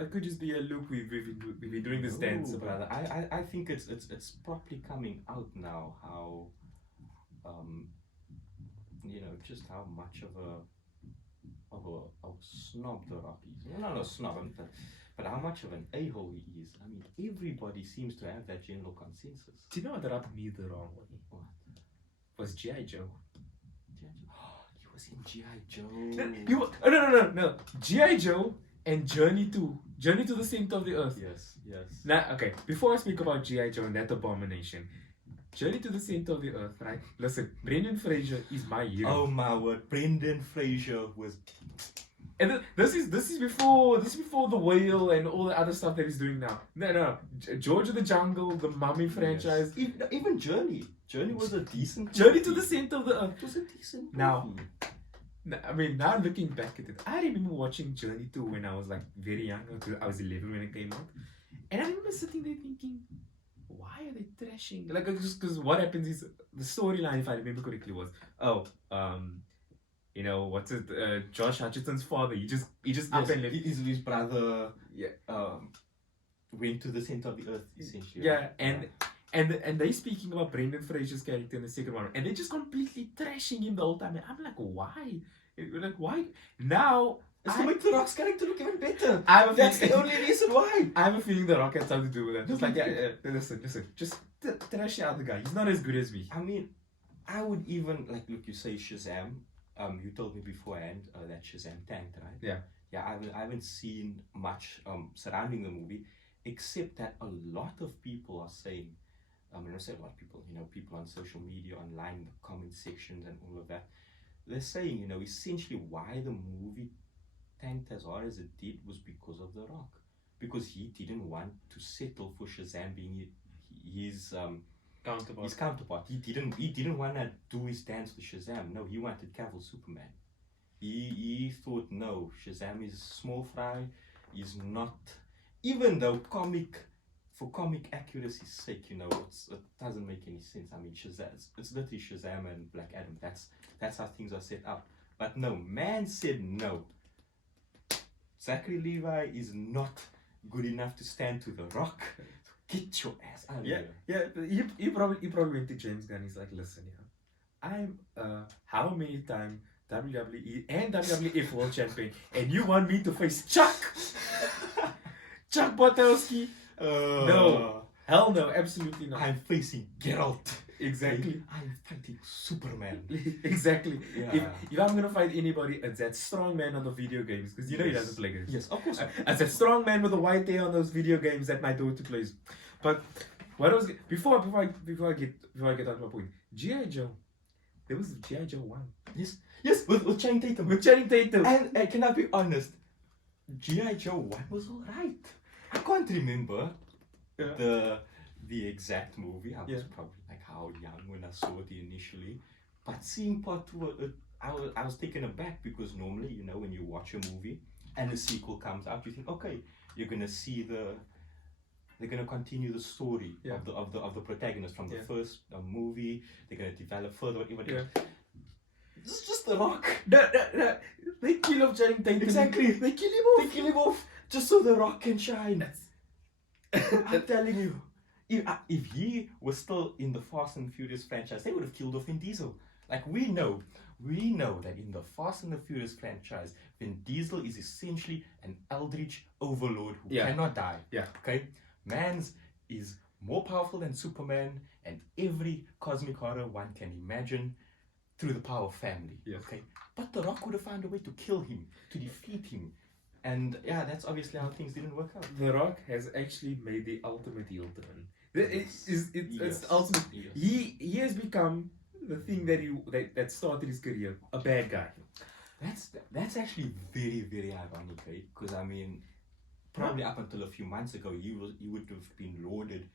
look we've been doing this dance No, about. brother. I think it's properly coming out now how just how much of a snob The Rock is. Well, not a snob, but how much of an a-hole he is. I mean, everybody seems to have that general consensus. Do you know what rubbed me the wrong way? What? Was G.I. Joe. He was in G.I. Joe. No. G.I. Joe and Journey to the Center of the Earth. Yes. Now, okay, before I speak about G.I. Joe and that abomination, Journey to the Center of the Earth, right? Listen, Brendan Fraser is my hero. Oh my word, Brendan Fraser was. And this is before the Whale and all the other stuff that he's doing now. No, George of the Jungle, the Mummy franchise. Yes. Even Journey. Journey was a decent. Journey to the Center of the Earth. It was a decent. Now, movie. I mean, now looking back at it, I remember watching Journey 2 when I was like very young. I was 11 when it came out, and I remember sitting there thinking, why are they trashing? Like, because what happens is the storyline, if I remember correctly, was what's it? Josh Hutcherson's father. He just up and left. His brother. Yeah. Went to the center of the earth essentially. Yeah, and they speaking about Brendan Fraser's character in the second one, and they're just completely trashing him the whole time. And I'm like, why? Like, why now? It's to make The Rock's character look even better. That's the only reason why. I have a feeling The Rock had something to do with that. Just like, listen, just trash out the guy. He's not as good as me. I mean, I would even look. You say Shazam. You told me beforehand that Shazam tanked, right? Yeah. Yeah, I haven't seen much surrounding the movie, except that a lot of people are saying, when I say a lot of people, people on social media, online, in the comment sections and all of that, they're saying, essentially why the movie tanked as hard as it did was because of The Rock. Because he didn't want to settle for Shazam being his counterpart. He didn't want to do his dance with Shazam. No, he wanted Cavill Superman. He thought, no, Shazam is small fry. He's not, even though for comic accuracy's sake, it doesn't make any sense. I mean, Shazam, it's literally Shazam and Black Adam. That's how things are set up. But no, man said no. Zachary Levi is not good enough to stand to The Rock. Get your ass out of here. Yeah. He probably went to James Gunn. He's like, listen, I'm how many time WWE and WWF World Champion, and you want me to face Chuck Bartowski? No, hell no, absolutely not. I'm facing Geralt. Exactly. I'm fighting Superman. Exactly. Yeah. If I'm gonna fight anybody, it's that strong man on the video games, because he doesn't play games. Yes, of course. It's that strong man with the white hair on those video games that my daughter plays. But what I was before I get on my point, G.I. Joe. There was G.I. Joe 1. Yes, with Channing Tatum. And can I be honest? G.I. Joe 1 was alright. I can't remember the exact movie. I was probably like how young when I saw it initially. But seeing part 2, I was taken aback, because normally, when you watch a movie and a sequel comes out, you think, okay, you're gonna see they're gonna continue the story of the protagonist from the first movie. They're gonna develop further, whatever. This is just The Rock. No. They kill off Channing Tatum. Exactly. They kill him off just so The Rock can shine. I'm telling you. If he was still in the Fast and Furious franchise, they would have killed off Vin Diesel. Like, we know that in the Fast and the Furious franchise, Vin Diesel is essentially an eldritch overlord who cannot die. Yeah. Okay? Man's is more powerful than Superman and every cosmic horror one can imagine through the power of family. Yes. Okay? But The Rock would have found a way to kill him, to defeat him. And that's obviously how things didn't work out. The Rock has actually made the ultimate heel turn. It's ultimate. Yes. He has become the thing that started his career, a bad guy. That's actually very, very ironic, right? Because I mean, probably up until a few months ago, he would have been lauded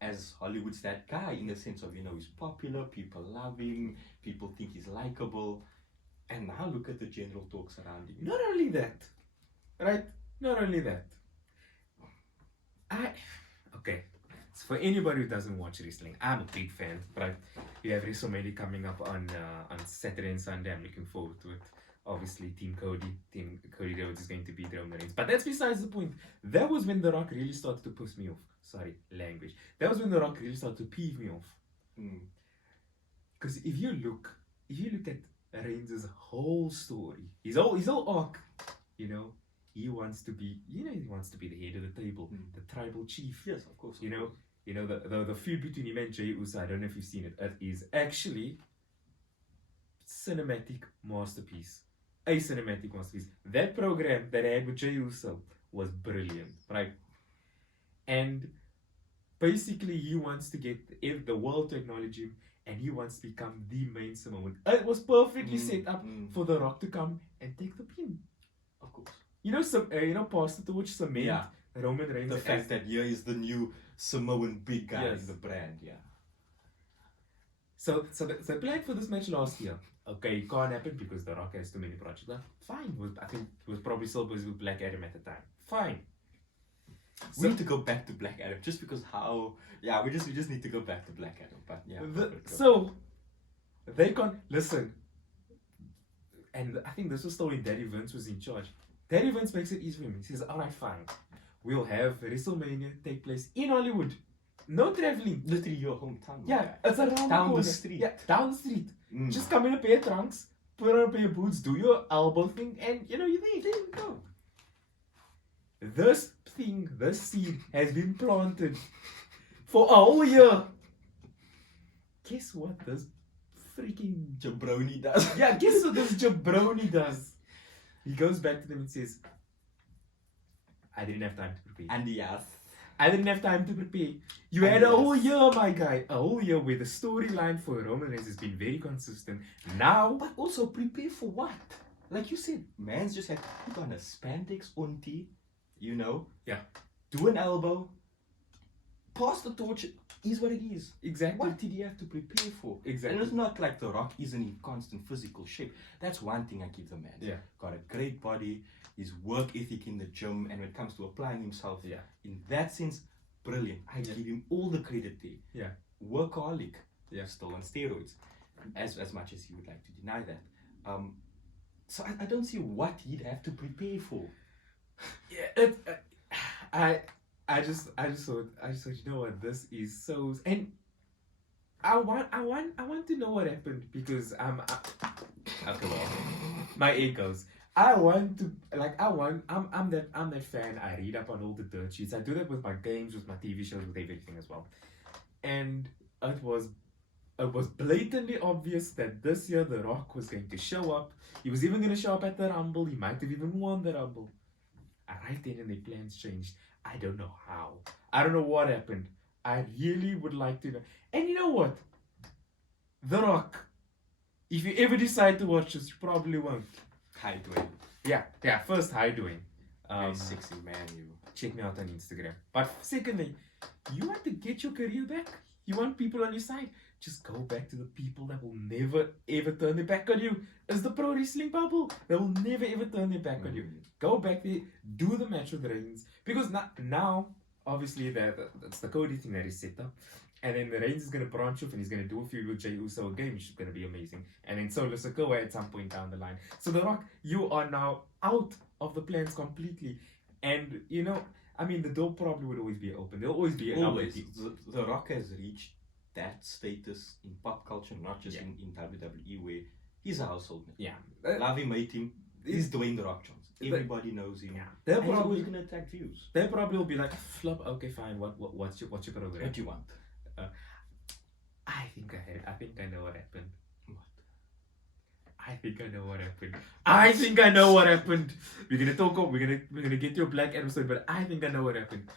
as Hollywood's that guy, in the sense of, he's popular, people love him, people think he's likable, and now look at the general talks around him. Not only that, right? Not only that. Okay. So for anybody who doesn't watch wrestling, I'm a big fan, right? We have WrestleMania coming up on Saturday and Sunday. I'm looking forward to it. Obviously, Team Cody Rhodes is going to beat Roman Reigns. But that's besides the point. That was when The Rock really started to piss me off. Sorry, language. That was when The Rock really started to peeve me off. Because if you look at Reigns' whole story, his whole arc, he wants to be, he wants to be the head of the table, the tribal chief. Yes, of course. The feud between him and Jey Uso, I don't know if you've seen it. It is actually cinematic masterpiece. A cinematic masterpiece. That program that I had with Jey Uso was brilliant, right? And basically, he wants to get the world to acknowledge him, and he wants to become the main Samoan. It was perfectly set up for The Rock to come and take the pin. Of course. Pass the torch, cement Roman Reigns. The fact that here is the new Samoan big guy in the brand, So the plan for this match last year, okay, it can't happen because The Rock has too many projects. But fine. I think he was probably still busy with Black Adam at the time. Fine. We need to go back to Black Adam just because we just need to go back to Black Adam. But so they can't listen. And I think this was still when Daddy Vince was in charge. Daddy Vince makes it easy for him. He says, alright, fine. We'll have WrestleMania take place in Hollywood. No traveling. Literally your hometown. Yeah, it's around down the street. Yeah, down the street. Just come in a pair of trunks, put on a pair of boots, do your elbow thing, and you're there. There you go. This seed has been planted for a whole year. Guess what this freaking jabroni does? Yeah, guess what this jabroni does? He goes back to them and says, I didn't have time to prepare. And yes. I didn't have time to prepare. You had a whole year, my guy. A whole year where the storyline for Roman Reigns has been very consistent. Now... But also prepare for what? Like you said, man's just had to put on a spandex unti, Yeah. Do an elbow. Pass the torch is what it is. Exactly. What did he have to prepare for? Exactly. And it's not like The Rock isn't in constant physical shape. That's one thing I give the man. Yeah. Got a great body, his work ethic in the gym, and when it comes to applying himself, in that sense, brilliant. I give him all the credit there. Yeah. Workaholic. Yeah. Still on steroids. As much as he would like to deny that. So I don't see what he'd have to prepare for. Yeah, I just thought, you know what, this is so, and I want to know what happened because okay, well, my echoes. I'm that fan. I read up on all the dirt sheets. I do that with my games, with my TV shows, with everything as well. And it was blatantly obvious that this year The Rock was going to show up. He was even going to show up at the Rumble. He might have even won the Rumble. Right then, and their plans changed. I don't know how. I don't know what happened. I really would like to know. And you know what? The Rock. If you ever decide to watch this, you probably won't. Hi, Dwayne. Yeah. First, hi, Dwayne. Nice, sexy man, you. Check me out on Instagram. But secondly, you want to get your career back? You want people on your side? Just go back to the people that will never ever turn their back on you. It's the pro wrestling bubble. They will never ever turn their back on you. Go back there, do the match with Reigns. Because now obviously, that's the Cody thing that is set up. And then the Reigns is going to branch off and he's going to do a feud with Jey Uso again, which is going to be amazing. And then Solo Sikoa at some point down the line. So The Rock, you are now out of the plans completely. And, the door probably would always be open. There'll always be always. The Rock has reached that status in pop culture, not just in WWE, where he's a household name. Yeah. Love him, hate him. He's Dwayne The Rock Johnson. Everybody knows him. Yeah. They're probably probably going to attack views. They probably will be like, flop, okay, fine. What's your program? What do you want? I think I know what happened. What? I think I know what happened. We're gonna talk. We're gonna get your Black Adam story, but I think I know what happened.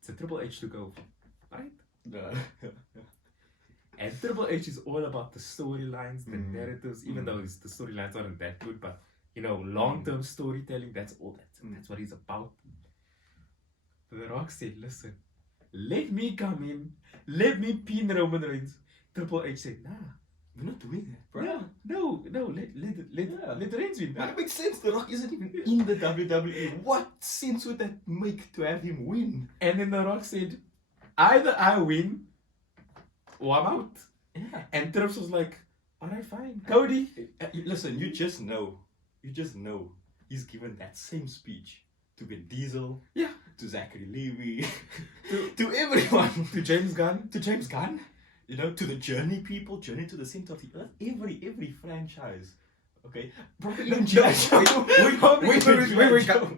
It's a Triple H to go, right? And Triple H is all about the storylines, the Mm. narratives, even Mm. though the storylines aren't that good, but long-term storytelling, that's all that's what he's about. The Rock said, listen, let me come in, let me pin Roman Reigns. Triple H said, nah. We're not doing that, bro. No, let Reigns win. That makes sense. The Rock isn't even in the WWE. What sense would that make to have him win? And then The Rock said, either I win or I'm out. Yeah. And Trips was like, alright, fine. Cody. Listen, you just know. He's given that same speech to Vin Diesel. Yeah. To Zachary Levi. to everyone. To James Gunn. To James Gunn. You know, to the Journey people, Journey to the Center of the Earth, every franchise. Okay? Probably even G.I. Joe. Wait,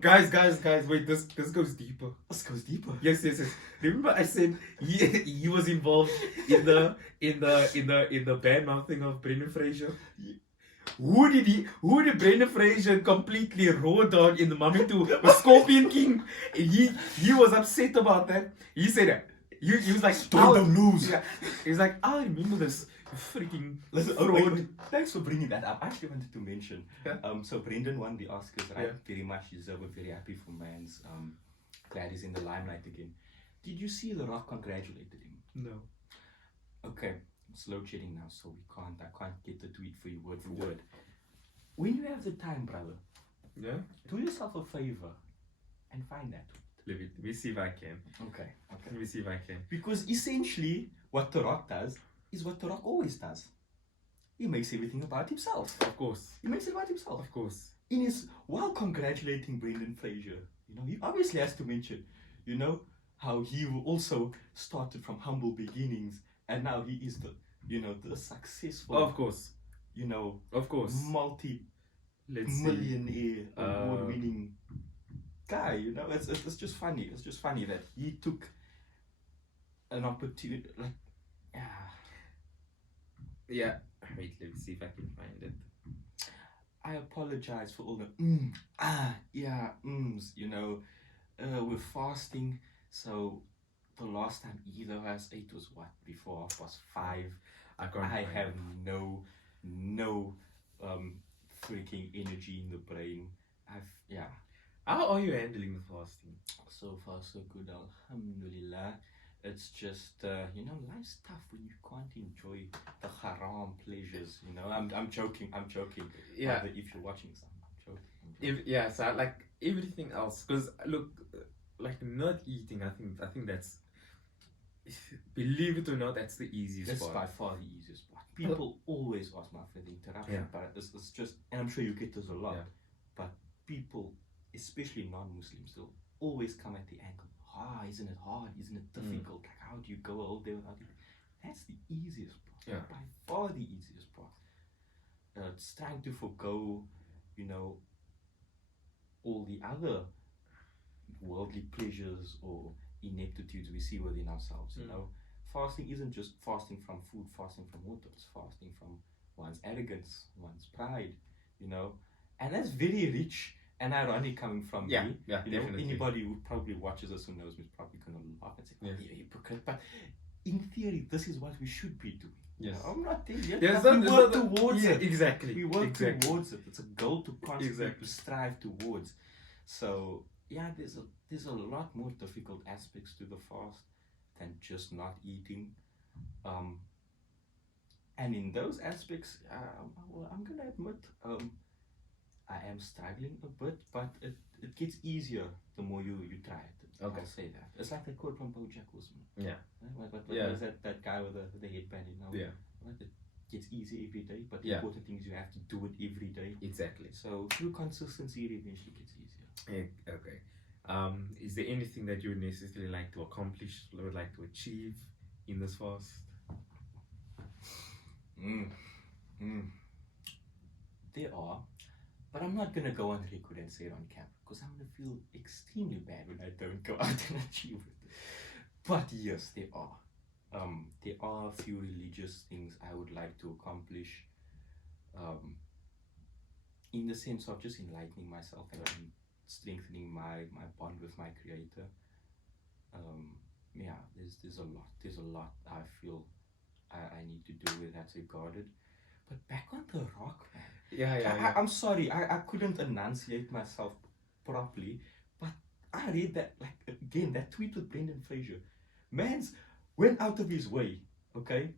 guys, wait, this goes deeper. This goes deeper. Yes. Remember I said he was involved in the bad mouthing of Brendan Fraser? Who did Brendan Fraser completely raw dog in the Mummy 2 with Scorpion King? He was upset about that. He said that. He was like, don't lose. Yeah. He was like, I remember this freaking Listen, fraud. thanks for bringing that up. I actually wanted to mention. Yeah. So Brendan won the Oscars, right? Yeah. Very much deserved. We're very happy for Mans. Glad he's in the limelight again. Did you see The Rock congratulated him? No. Okay, it's load shedding now, so I can't get the tweet for you word for word. When you have the time, brother, Yeah? do yourself a favor and find that tweet. Let me see if I can. Okay. Let me see if I can. Because essentially, what The Rock does is what The Rock always does. He makes everything about himself. Of course. He makes it about himself. Of course. While congratulating Brendan Fraser, he obviously has to mention, how he also started from humble beginnings and now he is the successful, Of course. Of course. multi-millionaire, award-winning guy. It's just funny. It's just funny that he took an opportunity, Yeah. Wait, let me see if I can find it. I apologize for all the we're fasting, so the last time either of us ate was before 5:30. I can't I find have it. no freaking energy in the brain. How are you handling the fasting? So far so good, alhamdulillah. It's just life's tough when you can't enjoy the haram pleasures. I'm joking. Yeah. Brother, if you're watching something, I'm joking. So like everything else, because look, like not eating, I think that's, believe it or not, that's the easiest That's part. by far the easiest part. People always ask me for the interruption, Yeah. but it's just, and I'm sure you get this a lot, Yeah. but people, especially non-Muslims, they'll always come at the angle, isn't it hard? Isn't it difficult? Like, how do you go all day without eating? That's the easiest part. Yeah. By far the easiest part. It's trying to forgo, all the other worldly pleasures or ineptitudes we see within ourselves. Fasting isn't just fasting from food, fasting from water. It's fasting from one's arrogance, one's pride, and that's very rich and ironic coming from Yeah, me. yeah, definitely. Anybody who probably watches us who knows me is probably gonna laugh and say, Yeah. "You're a hypocrite." But in theory, this is what we should be doing. Yes. I'm not there yet. There's but not- we there's work not- towards yeah, it. exactly. We work Exactly. towards it. It's a goal to constantly Exactly. strive towards. So yeah, there's a lot more difficult aspects to the fast than just not eating. And in those aspects, I'm gonna admit, I am struggling a bit, but it gets easier the more you try it. Okay. I'll say that. It's like that quote from BoJack Horseman. Yeah. What Yeah. was that guy with the headband? Yeah. Right? It gets easier every day, but the Yeah. important thing is you have to do it every day. Exactly. So through consistency, it eventually gets easier. Okay. Is there anything that you would necessarily like to accomplish, or would like to achieve in this fast? There are, but I'm not gonna go on record and say it on camera because I'm gonna feel extremely bad when I don't go out and achieve it. But yes, there are. There are a few religious things I would like to accomplish. In the sense of just enlightening myself and strengthening my bond with my Creator. There's a lot I feel I need to do with that regarded. But back on The Rock, man. Yeah. I'm sorry, I couldn't enunciate myself properly, but I read that, like, again, that tweet with Brendan Fraser. Man's went out of his way, okay,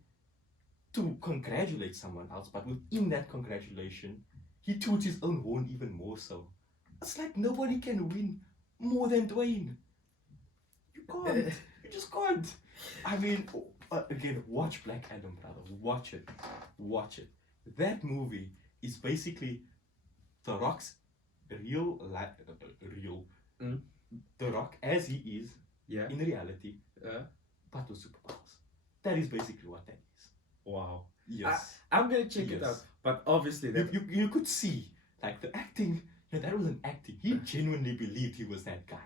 to congratulate someone else, but within that congratulation, he toots his own horn even more so. It's like nobody can win more than Dwayne. You can't. You just can't. I mean, again, watch Black Adam, brother. Watch it. Watch it. That movie is basically The Rock's real. The Rock as he is Yeah. in reality, but with superpowers. That is basically what that is. Wow. Yes. I'm gonna check it out, but obviously that You could see, like, the acting. That wasn't acting. He genuinely believed he was that guy.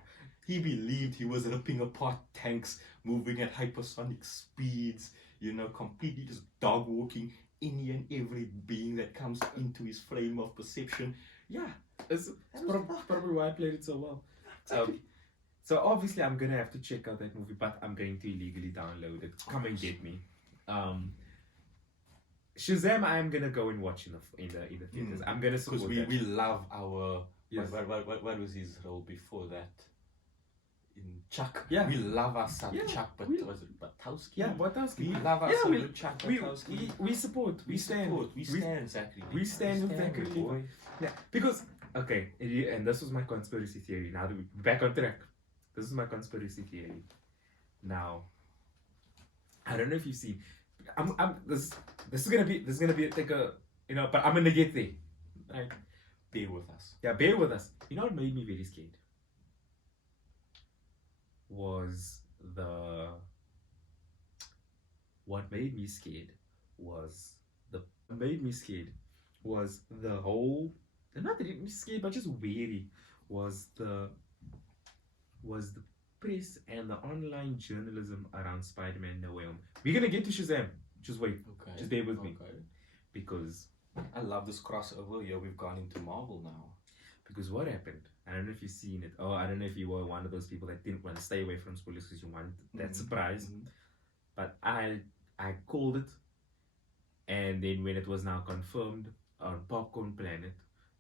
He believed he was ripping apart tanks, moving at hypersonic speeds, completely just dog walking any and every being that comes into his frame of perception. Yeah. it's probably why I played it so well. Exactly. So obviously I'm gonna have to check out that movie, but I'm going to illegally download it. Come and get me. Shazam, I'm gonna go and watch in the theaters. I'm gonna support because that. we love our Yes. what was his role before that in Chuck? Yeah. We love our son Yeah, Chuck, but we- was it Batowski? Yeah, what else? We love our Yeah, son we- Chuck We Batowski. we support. We stand. We stand, Zachary. we stand with Zachary boy. Levi. Yeah, because okay, and this was my conspiracy theory. Now that we're back on track, this is my conspiracy theory. Now, I don't know if you've seen. This is gonna be like a but I'm gonna get there. Right? Bear with us. Yeah, bear with us. You know what made me very scared? What made me scared was the whole, not really scared, but just wary, was the press and the online journalism around Spider-Man No Way Home. We're gonna get to Shazam. Just wait. Okay. Just bear with me. Okay. Because I love this crossover. Yeah, we've gone into Marvel now. what happened? I don't know if you've seen it. Oh, I don't know if you were one of those people that didn't want to stay away from spoilers because you wanted that surprise. But I called it, and then when it was now confirmed on Popcorn Planet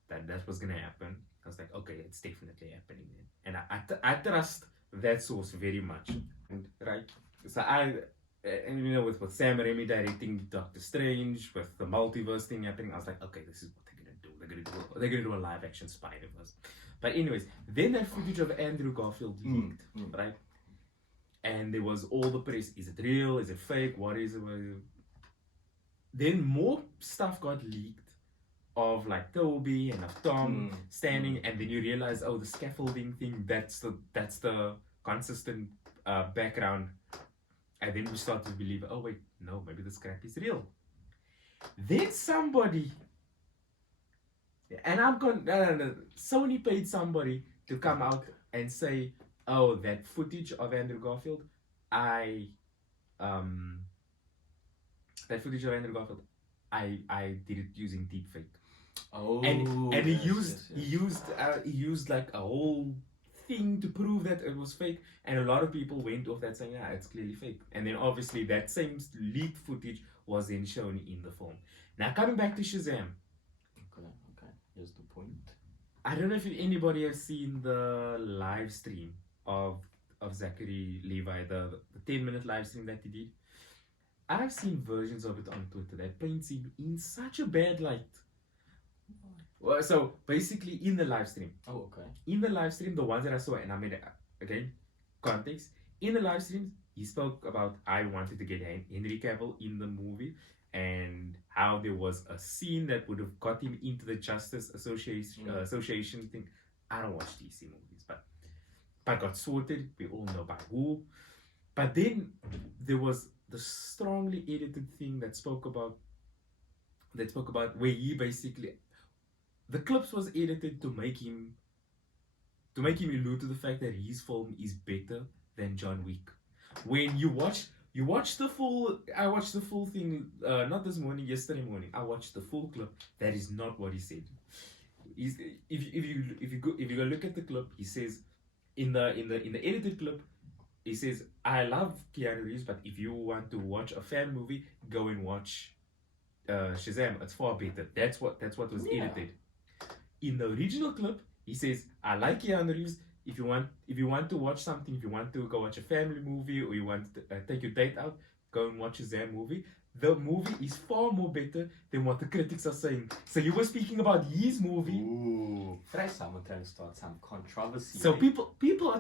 that was gonna happen, I was like, okay, it's definitely happening then. And I trust that source very much. And, right? So and with Sam Raimi directing Doctor Strange, with the multiverse thing happening, I was like, okay, this is what they're gonna do. They're gonna do a live action Spider-Verse. But anyways, then that footage of Andrew Garfield leaked, right? And there was all the press. Is it real? Is it fake? What is it? Then more stuff got leaked of like Toby and of Tom standing, and then you realize, oh, the scaffolding thing, that's the consistent background. And then we start to believe, oh wait, no, maybe this crap is real. Then somebody, and Sony paid somebody to come out and say, oh, that footage of Andrew Garfield, I did it using deepfake. Oh, and he yes, used like a whole thing to prove that it was fake, and a lot of people went off that saying, yeah, it's clearly fake. And then obviously that same leaked footage was then shown in the film. Now coming back to Shazam. Okay, here's the point. I don't know if anybody has seen the live stream of Zachary Levi, the 10-minute live stream that he did. I've seen versions of it on Twitter that paints him in such a bad light. Well, so basically in the live stream. Oh, okay. In the live stream, the ones that I saw, and I made again context. In the live stream, he spoke about I wanted to get Henry Cavill in the movie, and how there was a scene that would have got him into the Justice Association thing. I don't watch DC movies, but got sorted. We all know by who. But then there was the strongly edited thing that spoke about where he basically, the clips was edited to make him allude to the fact that his film is better than John Wick. When you watch the full, I watched the full thing not this morning, yesterday morning. I watched the full clip. That is not what he said. If you go look at the clip, he says in the edited clip, he says, I love Keanu Reeves, but if you want to watch a fan movie, go and watch Shazam. It's far better. That's what was edited. In the original clip, he says, I like Keanu Reeves. If you want to watch something, if you want to go watch a family movie, or you want to take your date out, go and watch Shazam movie. The movie is far more better than what the critics are saying. So you were speaking about his movie. Ooh, someone trying to start some controversy. So people are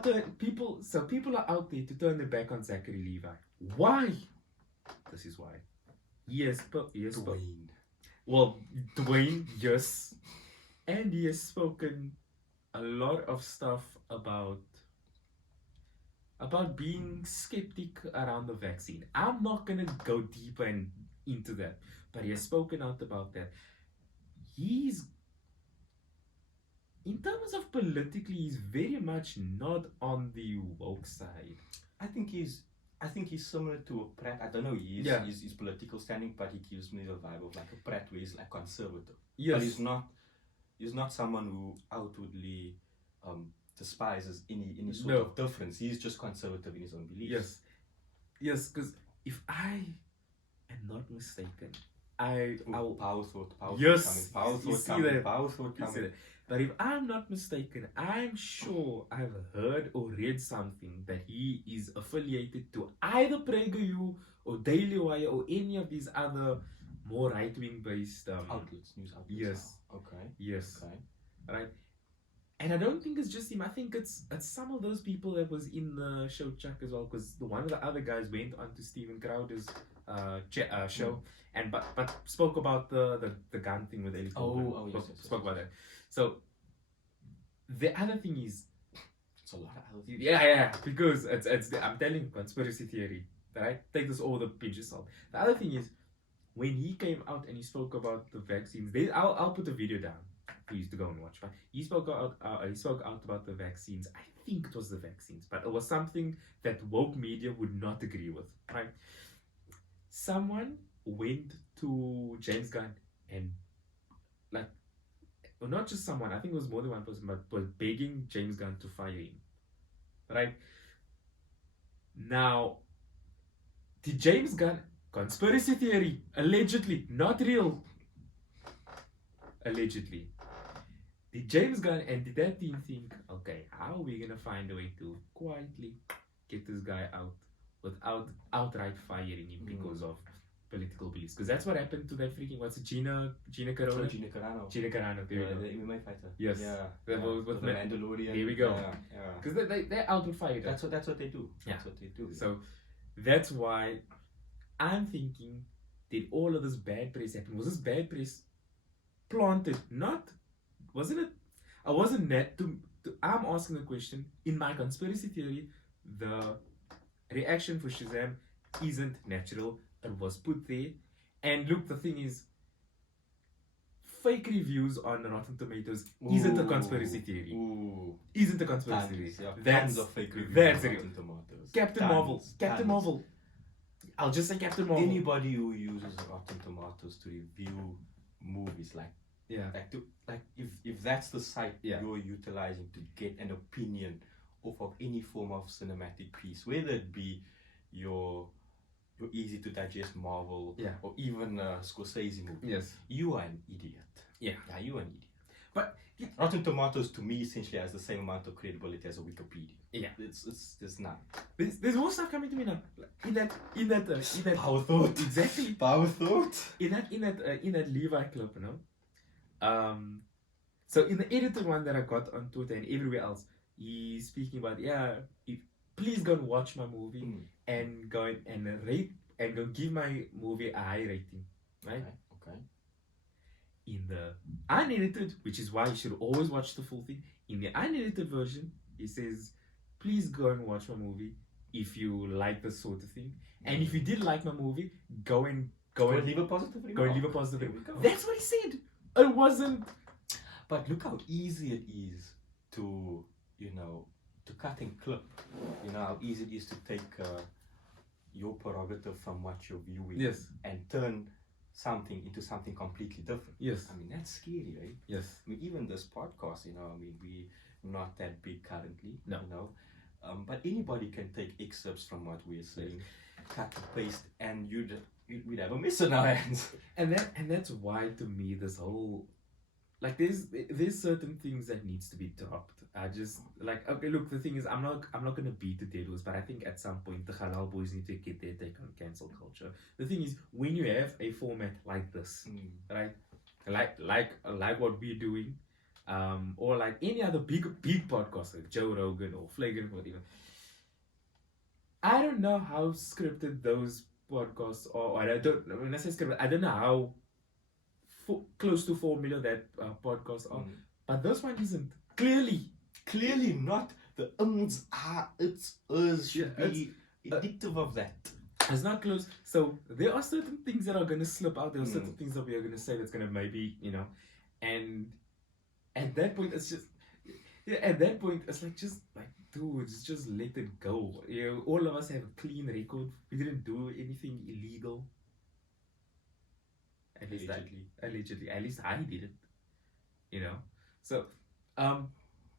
out there to turn their back on Zachary Levi. Why? This is why. Yes, Dwayne. Well, Dwayne, yes, and he has spoken a lot of stuff about being skeptic around the vaccine. I'm not gonna go deeper into that, but he has spoken out about that. He's, in terms of politically, he's very much not on the woke side. I think he's similar to a Pratt. I don't know his political standing, but he gives me the vibe of like a Pratt, where he's like conservative. Yes. But he's not someone who outwardly despises any sort of difference. He's just conservative in his own beliefs. Yes, because if I am not mistaken, power thought coming. But if I'm not mistaken, I'm sure I've heard or read something that he is affiliated to either PragerU or Daily Wire or any of these other more right-wing based outlets, news outlets. Yes. Okay. Yes. Okay. Right. And I don't think it's just him. I think it's some of those people that was in the show Chuck as well, because one of the other guys went on to Steven Crowder's show and but spoke about the gun thing with Ellie. Yes. Spoke about that. So the other thing is, it's a lot of other things. Yeah, because I'm telling you, conspiracy theory, right? Take this all the pinch of salt. The other thing is, when he came out and he spoke about the vaccines, I'll put the video down for you to go and watch. But he spoke out about the vaccines. I think it was the vaccines, but it was something that woke media would not agree with. Right? Someone went to James Gunn and not just someone, I think it was more than one person, but was begging James Gunn to fire him. Right? Now, did James Gunn, conspiracy theory, allegedly, not real, allegedly, did James Gunn and did that team think, okay, how are we going to find a way to quietly get this guy out without outright firing him because of political beliefs? Because that's what happened to that freaking, what's it, Gina Carano? Gina Carano, there we go. The MMA fighter. Yes. Yeah. With the Mandalorian. There we go. Yeah. Because they're out to fight. That's what they do. Yeah. That's what they do. So that's why I'm thinking, did all of this bad press happen? Was this bad press planted? Wasn't it? I wasn't that I'm asking the question. In my conspiracy theory, the reaction for Shazam isn't natural. It was put there. And look, the thing is, fake reviews on Rotten Tomatoes isn't a conspiracy theory. Isn't a conspiracy theory. Tons of fake reviews that's on real. Rotten Tomatoes. Captain Marvel. I'll just say Captain Marvel. Anybody who uses Rotten Tomatoes to review movies, if that's the site you're utilizing to get an opinion off of any form of cinematic piece, whether it be your easy to digest Marvel or even Scorsese movie, yes, you are an idiot. Yeah, you are an idiot. But Rotten Tomatoes to me essentially has the same amount of credibility as a Wikipedia. Yeah, there's none. There's more stuff coming to me now. In that power thought. Exactly. Power thought. In that Levi clip, you know. So in the edited one that I got on Twitter and everywhere else, he's speaking about please go and watch my movie and go and rate and go give my movie a high rating, right? Okay. In the unedited, which is why you should always watch the full thing. In the unedited version, he says, please go and watch my movie if you like this sort of thing. And if you did like my movie, go and leave a positive review. Go and leave a positive review. That's what he said. It wasn't. But look how easy it is to cut and clip. You know how easy it is to take your prerogative from what you're viewing, yes, and turn something into something completely different. Yes. I mean, that's scary, right? Yes. I mean, even this podcast, we're not that big currently. No. But anybody can take excerpts from what we're saying, cut and paste, and we'd have a mess in our hands. And that's why, to me, this whole, like, there's certain things that needs to be dropped. I just, like, okay, look, the thing is, I'm not gonna beat the dead horse, but I think at some point the Halal boys need to get their take on cancel culture. The thing is, when you have a format like this, right, like what we're doing, or like any other big podcast like Joe Rogan or Flagrant, whatever, I don't know how scripted those podcasts are. Or I don't, when I say scripted, I don't know how close to 4 million that podcasts are, but this one isn't. Clearly not. The its should be indicative of that. It's not close. So there are certain things that are going to slip out. There are certain things that we are going to say that's going to maybe, and at that point it's just, at that point it's like, just like, dude, just let it go. All of us have a clean record. We didn't do anything illegal. Allegedly. At least I did it. So,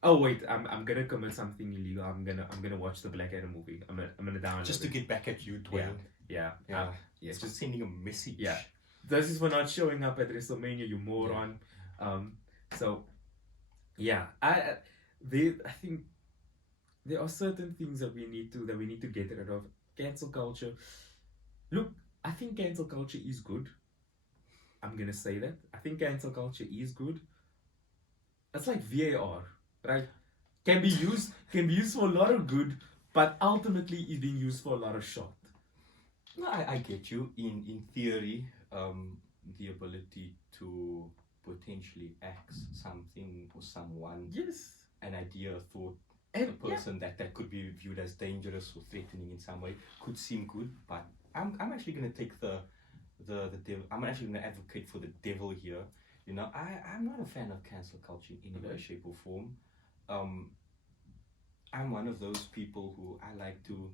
oh wait, I'm gonna commit something illegal. I'm gonna watch the Black Adam movie. I'm gonna download just to get back at you, Dwayne. Yeah. It's just sending a message. Yeah. This is for not showing up at WrestleMania, you moron. So, yeah, I think there are certain things that we need to get rid of. Cancel culture. Look, I think cancel culture is good. I'm gonna say that. I think cancel culture is good. It's like VAR, right? Can be used for a lot of good, but ultimately is being used for a lot of short. No, I get you. In theory, the ability to potentially axe something or someone, yes, an idea, a thought, a person that could be viewed as dangerous or threatening in some way could seem good, but I'm actually gonna take the devil. I'm actually gonna advocate for the devil here. I'm not a fan of cancel culture in any way, shape, or form. I'm one of those people who I like to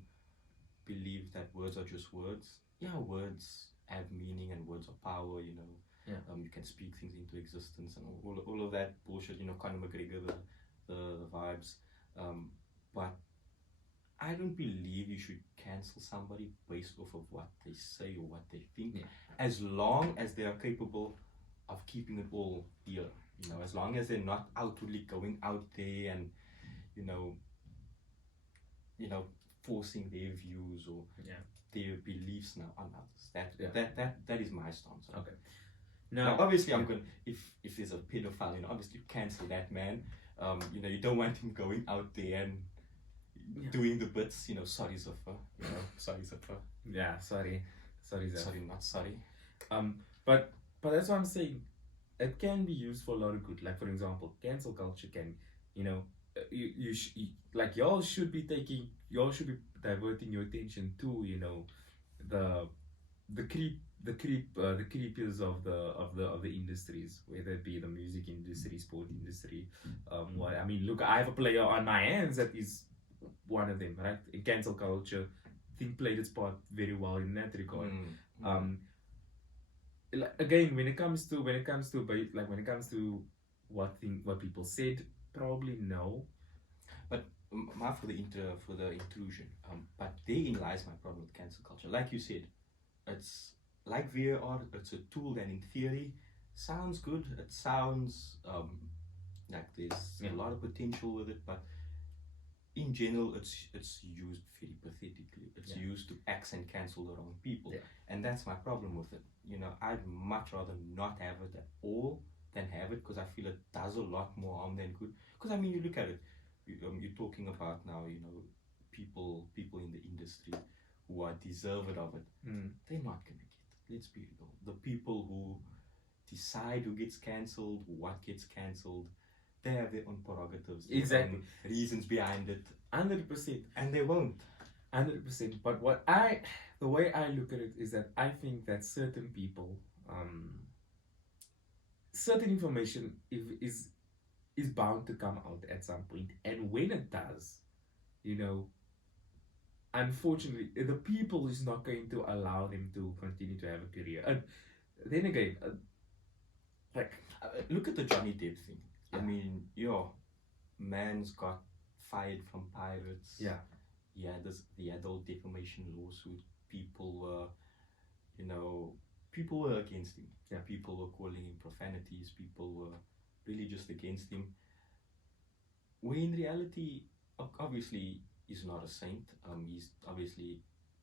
believe that words are just words. Yeah, words have meaning and words are power. You can speak things into existence and all of that bullshit. Conor McGregor, the vibes. But I don't believe you should cancel somebody based off of what they say or what they think, as long as they are capable of keeping it all here. As long as they're not outwardly going out there and forcing their views or their beliefs now on others. That is my stance. Okay. Now obviously, I'm going, if there's a pedophile, obviously cancel that man. You don't want him going out there and doing the bits. Sorry, Zafar. Sorry, Zafar. Yeah, sorry, Zaf. Sorry, not sorry. But that's what I'm saying. It can be used for a lot of good. Like, for example, cancel culture can, like, y'all should be diverting your attention to, the creepiers of the industries, whether it be the music industry, sport industry. Look, I have a player on my hands that is one of them, right? In cancel culture, I think played its part very well in that regard. Again, when it comes to what people said, probably no. But for the intrusion. But therein lies my problem with cancel culture. Like you said, it's like VAR. It's a tool that, in theory, sounds good. It sounds like there's a lot of potential with it, but in general, it's used very pathetically. It's used to axe and cancel the wrong people, and that's my problem with it. I'd much rather not have it at all than have it, because I feel it does a lot more harm than good. Because you look at it, you're talking about now, people in the industry who are deserving of it. They're not gonna get it. Let's be real. The people who decide who gets cancelled, what gets cancelled, they have their own prerogatives, exactly, reasons behind it, 100%, and they won't. 100%. But the way I look at it is that I think that certain people, certain information is bound to come out at some point, and when it does, unfortunately, the people is not going to allow them to continue to have a career. And then again, look at the Johnny Depp thing. Man's got fired from Pirates. Yeah. The adult defamation lawsuit. People were, people were against him. Yeah. People were calling him profanities. People were really just against him. Where in reality, obviously, he's not a saint. He's obviously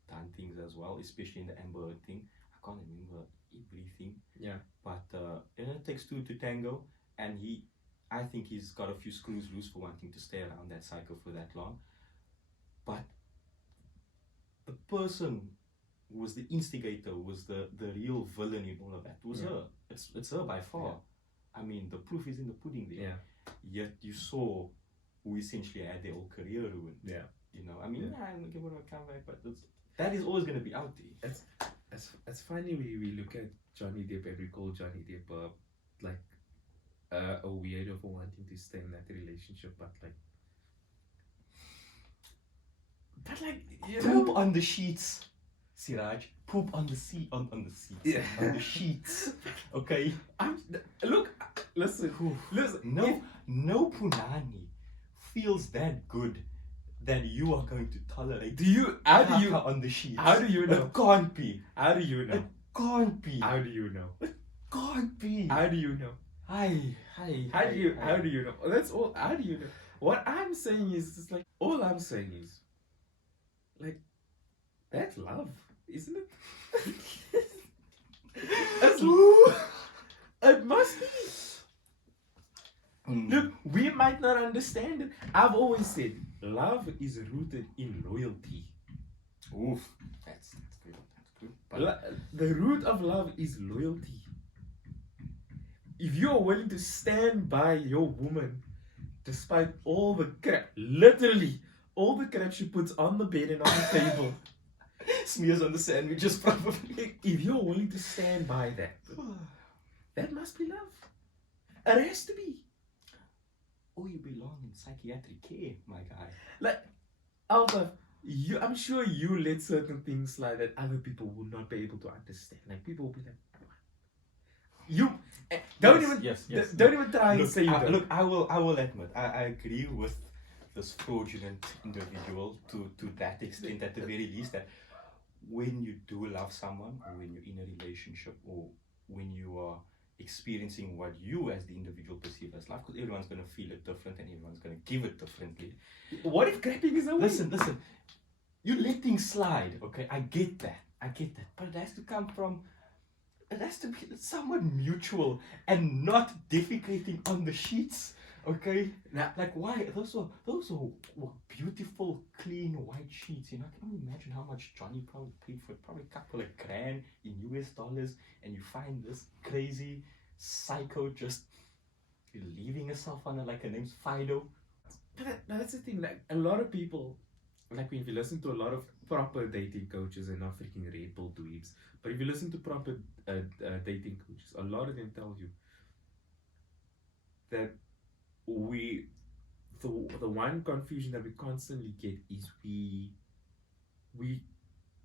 done things as well, especially in the Amber Heard thing. I can't remember everything. Yeah. But it takes two to tango, and I think he's got a few screws loose for wanting to stay around that cycle for that long. But the person who was the instigator, who was the real villain in all of that, was her. It's her by far. Yeah. I mean, the proof is in the pudding there. Yeah. Yet you saw who essentially had their whole career ruined. Yeah. I mean, I'm gonna give her a comeback, but that is always gonna be out there. It's funny we look at Johnny Depp and we call Johnny Depp like a weirdo for wanting to stay in that relationship, but Poop on the sheets, Siraj. Poop on the seat, on the seats, Yeah. on the sheets. Okay. Listen. No punani feels that good that you are going to tolerate. How do you on the sheets? How do you know? It can't be. How do you know? It can't be. How do you know? It can't be. How do you know? How do you know? That's all. How do you know? What I'm saying is just all I'm saying is that's love, isn't it? It must be. Look, we might not understand it. I've always said love is rooted in loyalty. Oof. That's good. But The root of love is loyalty. If you're willing to stand by your woman despite all the crap, literally all the crap she puts on the bed and on the table, smears on the sandwiches probably. if you're willing to stand by that must be love. It has to be. Oh, you belong in psychiatric care, my guy. Out of you, I'm sure you let certain things slide that other people will not be able to understand. People will be like, you don't even try and say that. Look, I will admit, I agree with this fraudulent individual to that extent, at the very least, that when you do love someone, or when you're in a relationship, or when you are experiencing what you as the individual perceive as love, because everyone's going to feel it different and everyone's going to give it differently. What if crapping is a way? Listen, you let things slide, okay? I get that, but it has to come from, it has to be somewhat mutual and not defecating on the sheets, okay? Now, why? Those are beautiful, clean white sheets, I can only imagine how much Johnny probably paid for it, probably a couple of grand in US dollars, and you find this crazy psycho just leaving herself on her her name's Fido. But that's the thing, a lot of people, if you listen to a lot of proper dating coaches and not freaking Red Bull dweebs, but if you listen to proper dating coaches, a lot of them tell you that the one confusion that we constantly get is we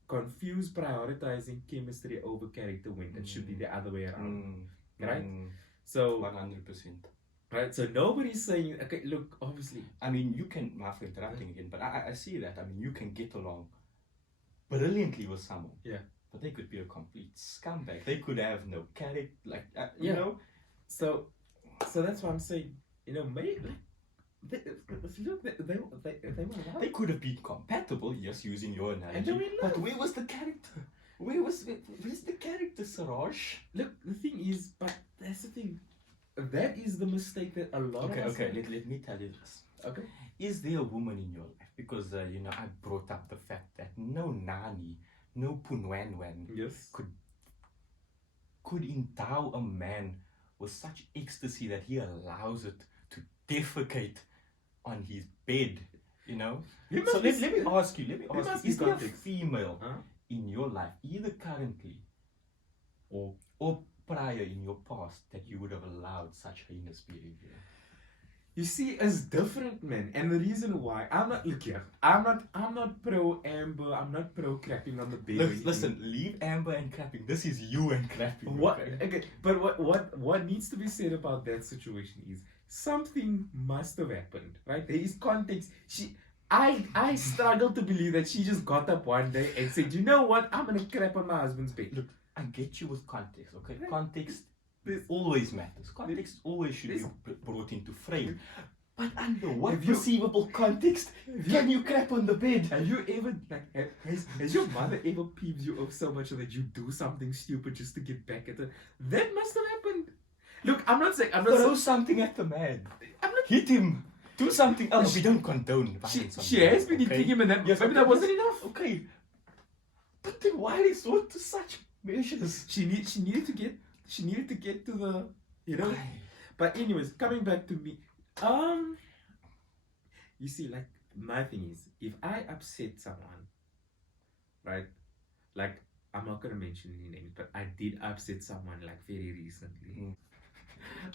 confuse prioritizing chemistry over character when it should be the other way around, right? So 100%. Right, so nobody's saying, okay, look, obviously. I mean, you can, for interrupting again, but I see that. I mean, you can get along brilliantly with someone. Yeah. But they could be a complete scumbag. They could have no character, you know? So that's what I'm saying. Maybe, they could have been compatible, yes, using your analogy. But where was the character? Where's the character, Siraj? Look, the thing is, but that's the thing. That is the mistake that a lot of us let me tell you this. Okay. Is there a woman in your life? Because, I brought up the fact that no Nani, no Punwanwan could endow a man with such ecstasy that he allows it to defecate on his bed, So let me ask you, is there a female in your life, either currently or prior in your past, that you would have allowed such heinous behavior? You see, it's different, man. And the reason why I'm not pro Amber. I'm not pro crapping on the bed. Listen, leave Amber and crapping. This is you and crapping. What? Okay, but what needs to be said about that situation is something must have happened, right? There is context. I struggle to believe that she just got up one day and said, "You know what? I'm gonna crap on my husband's bed." Look, I get you with context, okay? Right. Context There's- always matters. Context always should be there's- brought into frame. But under what Have you- perceivable context can you crap on the bed? Have you ever has your mother ever peeved you off so much that you do something stupid just to get back at her? That must have happened. Look, I'm not saying Throw something at the man. I'm not. Hit him. Do something else. We don't condone violence. on She men, has been okay? hitting him, and that Yes, maybe that okay, wasn't yes. enough. Okay. But then why resort to such measures? She needed to get to the, you know. But anyways, coming back to me, you see, like, my thing is, if I upset someone, right, like, I'm not gonna mention any names, but I did upset someone like very recently.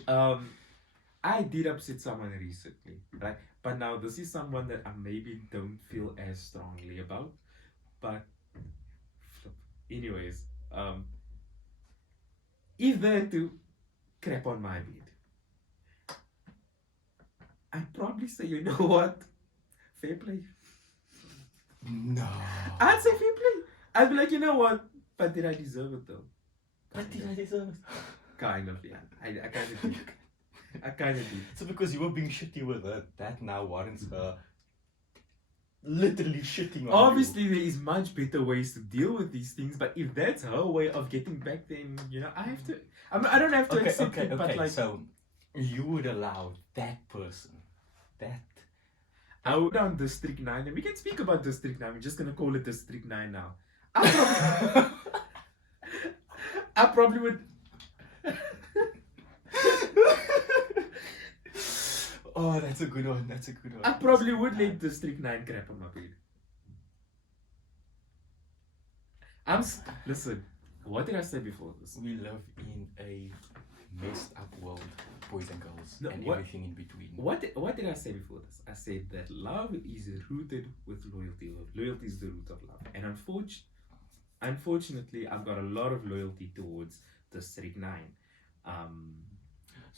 I did upset someone recently, right? But now this is someone that I maybe don't feel as strongly about. But anyways, if they had to crap on my bed, I'd probably say, you know what? Fair play. No. I'd say fair play. I'd be like, you know what? But did I deserve it though? But did I deserve it? Kind of, yeah. I kind of did. I kind of did. So because you were being shitty with her, that now warrants her literally shitting on Obviously, there is much better ways to deal with these things, but if that's her way of getting back, then, you know, I have to. I don't have to you. accept it, but like. So you would allow that person, that. I would down District 9, and we can speak about District 9. We're just gonna call it District 9 now. I probably would. Oh, that's a good one. That's a good one. I probably would let District 9 crap on my bed. Listen, what did I say before this? We live in a messed up world, boys and girls, No, and what- everything in between. What did I say before this? I said that love is rooted with loyalty. Loyalty is the root of love. And unfortunately, I've got a lot of loyalty towards District 9.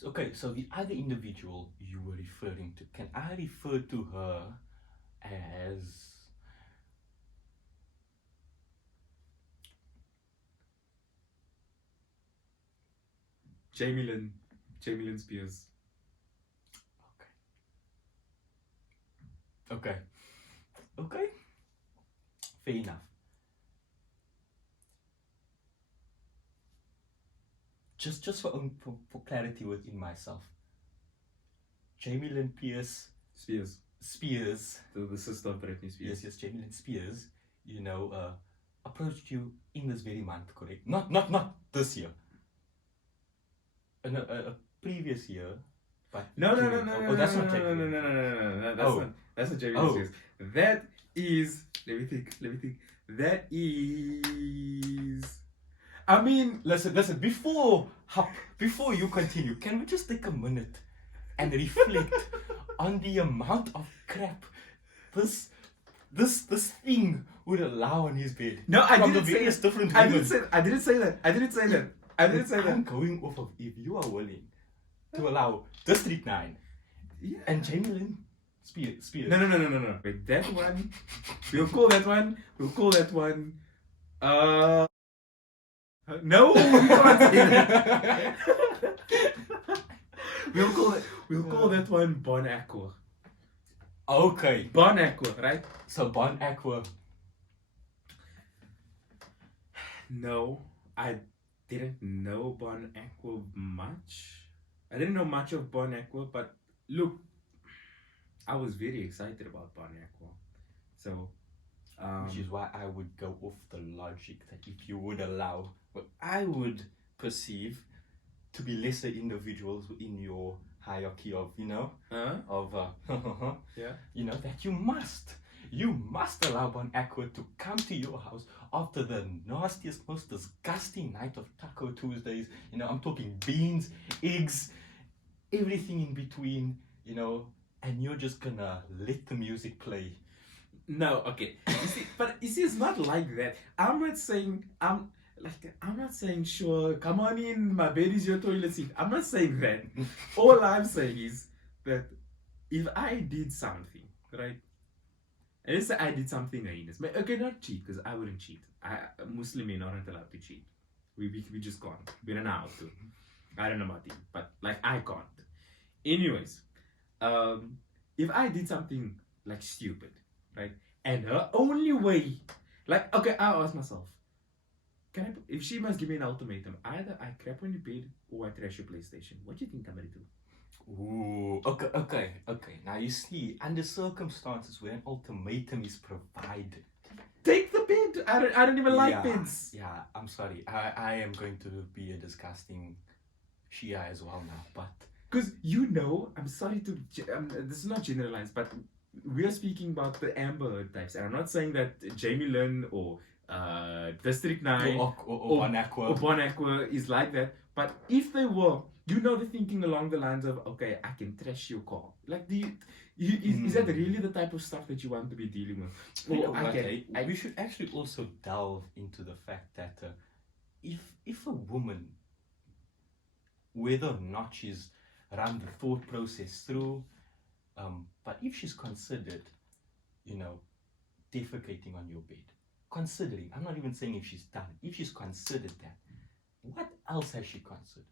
Okay, so the other individual you were referring to, can I refer to her as Jamie Lynn Spears. Okay. Okay. Fair enough. Just for clarity within myself. Jamie Lynn Spears, The sister of Britney Spears. yes, Jamie Lynn Spears, you know, approached you in this very month, correct? Not this year. A previous year. But No, that's not Jamie no, Lynn. no. That's not Jamie Oh. Spears. That is. Let me think. That is. I mean, Listen. Before you continue, can we just take a minute and reflect on the amount of crap this thing would allow on his bed? no, I From didn't the say various that. different I women. didn't say that. I'm going off of if you are willing to allow District 9 Yeah. and Jamie Lynn Spears. No. Wait, that one. We'll call that one. No, we can't say that. We'll call that one Bon Aqua. Okay, Bon Aqua, right? so Bon Aqua. No, I didn't know Bon Aqua much. I didn't know much of Bon Aqua, but look, I was very excited about Bon Aqua. So, Which is why I would go off the logic that if you would allow what I would perceive to be lesser individuals in your hierarchy of, yeah. that you must allow Bon Aqua to come to your house after the nastiest, most disgusting night of Taco Tuesdays. I'm talking beans, eggs, everything in between, and you're just gonna let the music play. No, okay. You see, it's not like that. I'm not saying like, I'm not saying, sure, come on in, my bed is your toilet seat. I'm not saying that. All I'm saying is that if I did something, right? And let's say I did something heinous. Okay, not cheat, because I wouldn't cheat. Muslim men aren't allowed to cheat. We just can't. We don't know how to. I don't know about you, but like I can't. Anyways, if I did something like stupid, right? And her only way, like, okay, I'll ask myself, if she must give me an ultimatum, either I crap on your bed or I trash your PlayStation. What do you think I'm gonna do? Ooh, okay. Now you see, under circumstances where an ultimatum is provided, take the bed. I don't even like beds. Yeah, I'm sorry. I am going to be a disgusting Shia as well now, but because I'm sorry to this is not generalized, but we are speaking about the Amber Heard types, and I'm not saying that Jamie Lynn or District 9 or Bon Aqua is like that. But if they were, they're thinking along the lines of, okay, I can trash your car. Like, is that really the type of stuff that you want to be dealing with? We should actually also delve into the fact that if a woman, whether or not she's run the thought process through, but if she's considered, defecating on your bed, considering, I'm not even saying if she's done, if she's considered that, what else has she considered?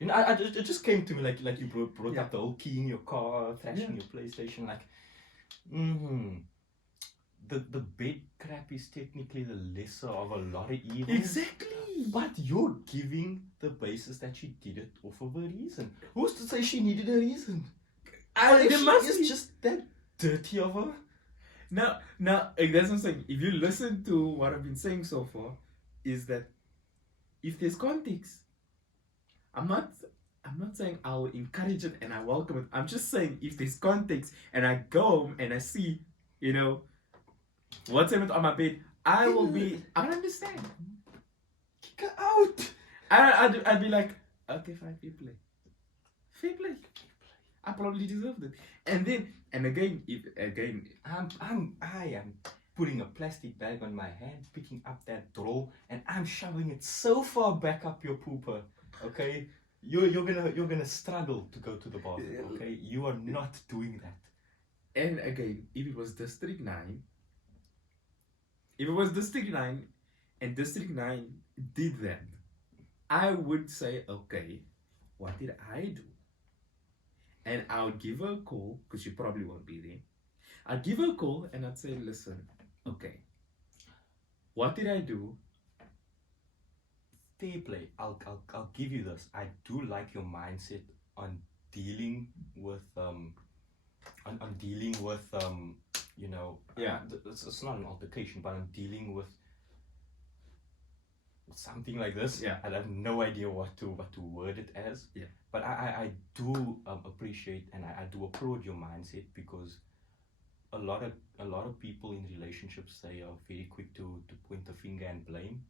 It just came to me like you brought up the whole key in your car, trashing your PlayStation, like, the bed crap is technically the lesser of a lot of evils. Exactly. But you're giving the basis that she did it off of a reason. Who's to say she needed a reason? It's just that dirty of her. Now, that's what I'm saying. If you listen to what I've been saying so far, is that if there's context, I'm not saying I'll encourage it and I welcome it. I'm just saying if there's context and I go home and I see, what's happened on my bed, I understand. Kick her out. I'd be like, okay, fine, fair play. I probably deserved it. And again, I am putting a plastic bag on my hand, picking up that drawer, and I'm shoving it so far back up your pooper. Okay, you're gonna struggle to go to the bathroom. Okay, you are not doing that. And again, if it was District 9, and District 9 did that, I would say, okay, what did I do? And I would give her a call, because she probably won't be there. I'd give her a call and I'd say, listen, okay, what did I do? Fair play. I'll give you this. I do like your mindset on dealing with it's not an altercation, but I'm dealing with something like this. Yeah. I have no idea what to word it as. Yeah. But I do appreciate and I do applaud your mindset, because a lot of people in relationships, they are very quick to point the finger and blame,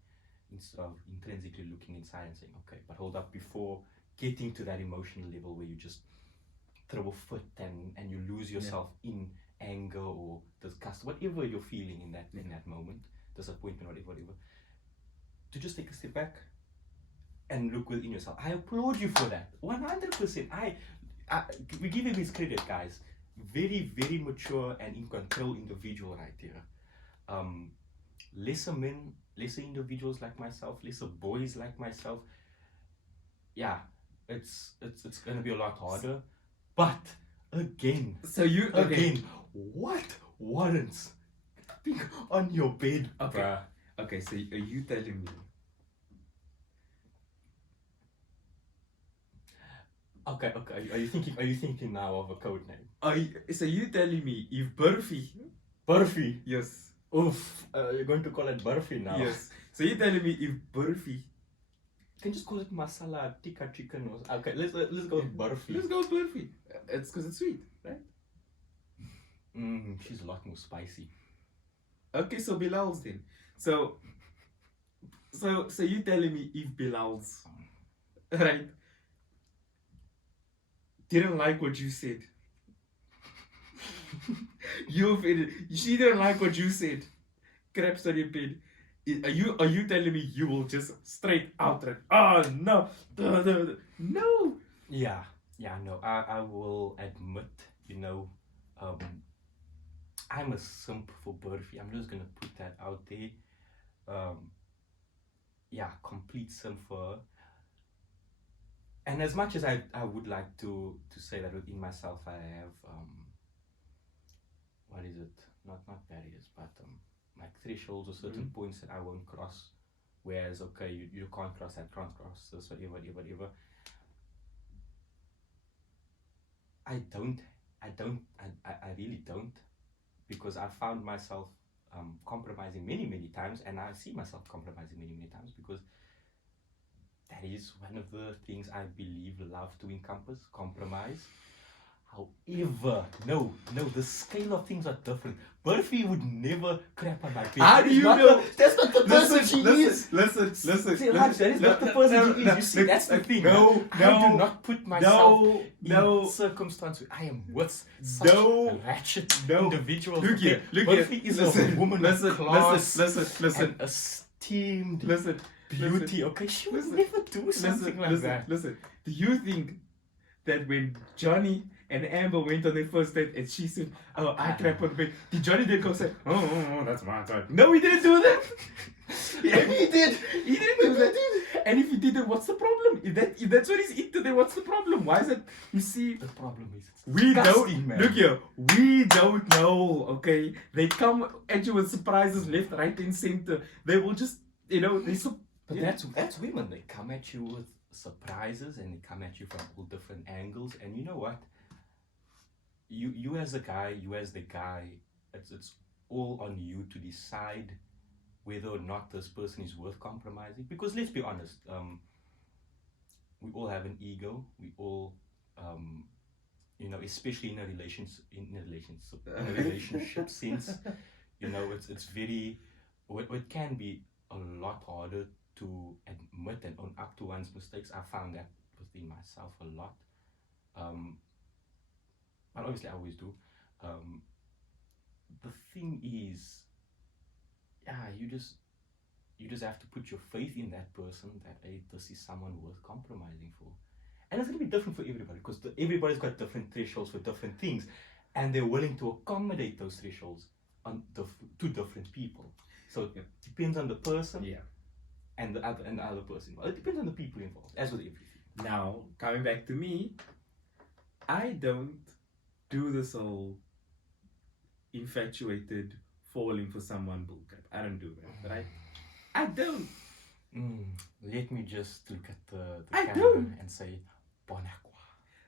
instead of intrinsically looking inside and saying, okay, but hold up, before getting to that emotional level where you just throw a fit and you lose yourself in anger or disgust, whatever you're feeling in that moment, disappointment, whatever, to just take a step back and look within yourself. I applaud you for that, 100%. We give him his credit, guys. Very, very mature and in control individual right here. Lesser men, lesser individuals like myself, lesser boys like myself, yeah, it's gonna be a lot harder. But again, what warrants being on your bed? Okay, so are you telling me? Okay. Are you thinking now of a code name? So you telling me if Burfi? Yes. Oof. You're going to call it Burfi now? Yes. So you telling me if Burfi? You can just call it masala tikka chicken or okay. Let's go with Burfi. Let's go with Burfi. It's because it's sweet, right? She's a lot more spicy. Okay, so Bilal's then. So you telling me if Bilal's, right, didn't like what you said. She didn't like what you said. Craps on your bed. Are you telling me you will just straight out and oh no, no? Yeah, no, I will admit, um, I'm a simp for Burfi. I'm just gonna put that out there. Um, yeah, complete simp for her. And as much as I would like to say that within myself I have what is it? Not barriers, but like thresholds or certain points that I won't cross. Whereas okay, you can't cross that, can't cross this, whatever. I really don't, because I found myself compromising many times, and I see myself compromising many times, because that is one of the things I believe love to encompass, compromise. However, no, the scale of things are different. Burfi would never crap on my bed. How do you know? That's not the person she is. Listen. See, Raj, that is not the person she is. You see, that's the thing. I do not put myself in circumstance where I am with such ratchet individuals. Look here. Burfi is a woman of class listen. and esteemed Listen. beauty. Okay, she would never do something like that. Listen. Do you think that when Johnny and Amber went on their first date and she said, "Oh, I crap on the bed," did Johnny then go say, "Oh, that's my type"? No, he didn't do that. Maybe he did. He didn't do that. And if he didn't, what's the problem? If that's what he's into, then what's the problem? Why is it? You see, The problem is we disgusting, don't man. look here. We don't know. Okay, they come at you with surprises left, right, and center. They will just, But that's women. They come at you with surprises, and they come at you from all different angles. And you know what? You as a guy, it's all on you to decide whether or not this person is worth compromising. Because let's be honest, we all have an ego. We all, especially in a relationship sense, it's very, it can be a lot harder to admit and own up to one's mistakes. I found that within myself a lot. But obviously I always do. The thing is, you just have to put your faith in that person, that hey, this is someone worth compromising for. And it's going to be different for everybody, because everybody's got different thresholds for different things, and they're willing to accommodate those thresholds to different people. So it depends on the person, and the other person. Well, it depends on the people involved, as with everything. Now, coming back to me, I don't do this whole infatuated falling for someone bullcrap. I don't do that, right? I don't. Let me just look at the I camera don't. and say, Bon aqua.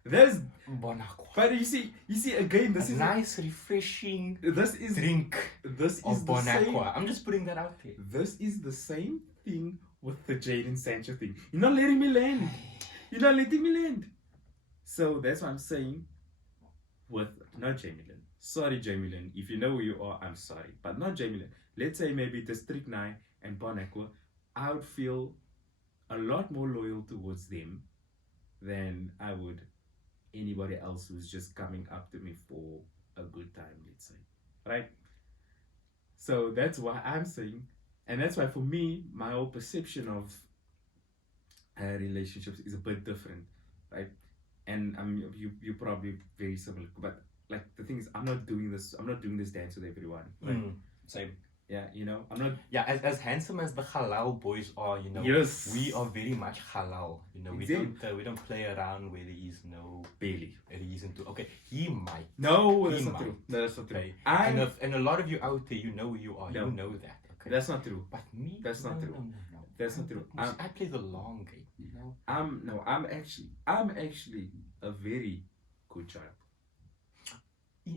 There's, Bon aqua. but you see again, this A is nice, refreshing this is drink this is of the Bon same. aqua. I'm just putting that out there. This is the same thing with the Jaden Sancho thing. You're not letting me land. You're not letting me land. So that's what I'm saying. With not Jamie Lynn. Sorry, Jamie Lynn. If you know who you are, I'm sorry, but not Jamie Lynn. Let's say maybe District 9 and Bon Aqua, I would feel a lot more loyal towards them than I would anybody else who's just coming up to me for a good time, let's say. Right? So that's why I'm saying, and that's why for me, my whole perception of relationships is a bit different, right? And you're probably very similar, but like the thing is, I'm not doing this dance with everyone. Right? Same. Yeah, I'm not. Yeah, as handsome as the Halal boys are, Yes. we are very much Halal. Exactly. We don't play around where there is no Barely. reason to. Okay, he might. No, He that's not might. true. No, that's not true. Okay. I And a lot of you out there, you know who you are. No. You know that. Okay. That's not true. But me, That's not true. No. That's not true. I play the long game. I'm actually a very good child.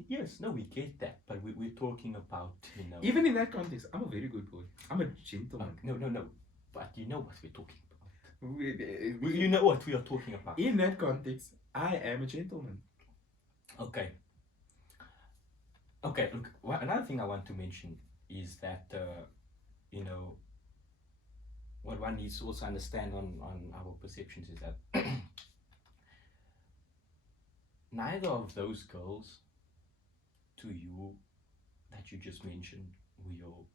Yes, no, we get that, but we're talking about, Even in that context, I'm a very good boy. I'm a gentleman. No, but you know what we're talking about. We- You know what we are talking about. In that context, I am a gentleman. Okay, look, another thing I want to mention is that, what one needs to also understand on our perceptions is that neither of those girls to you that you just mentioned were your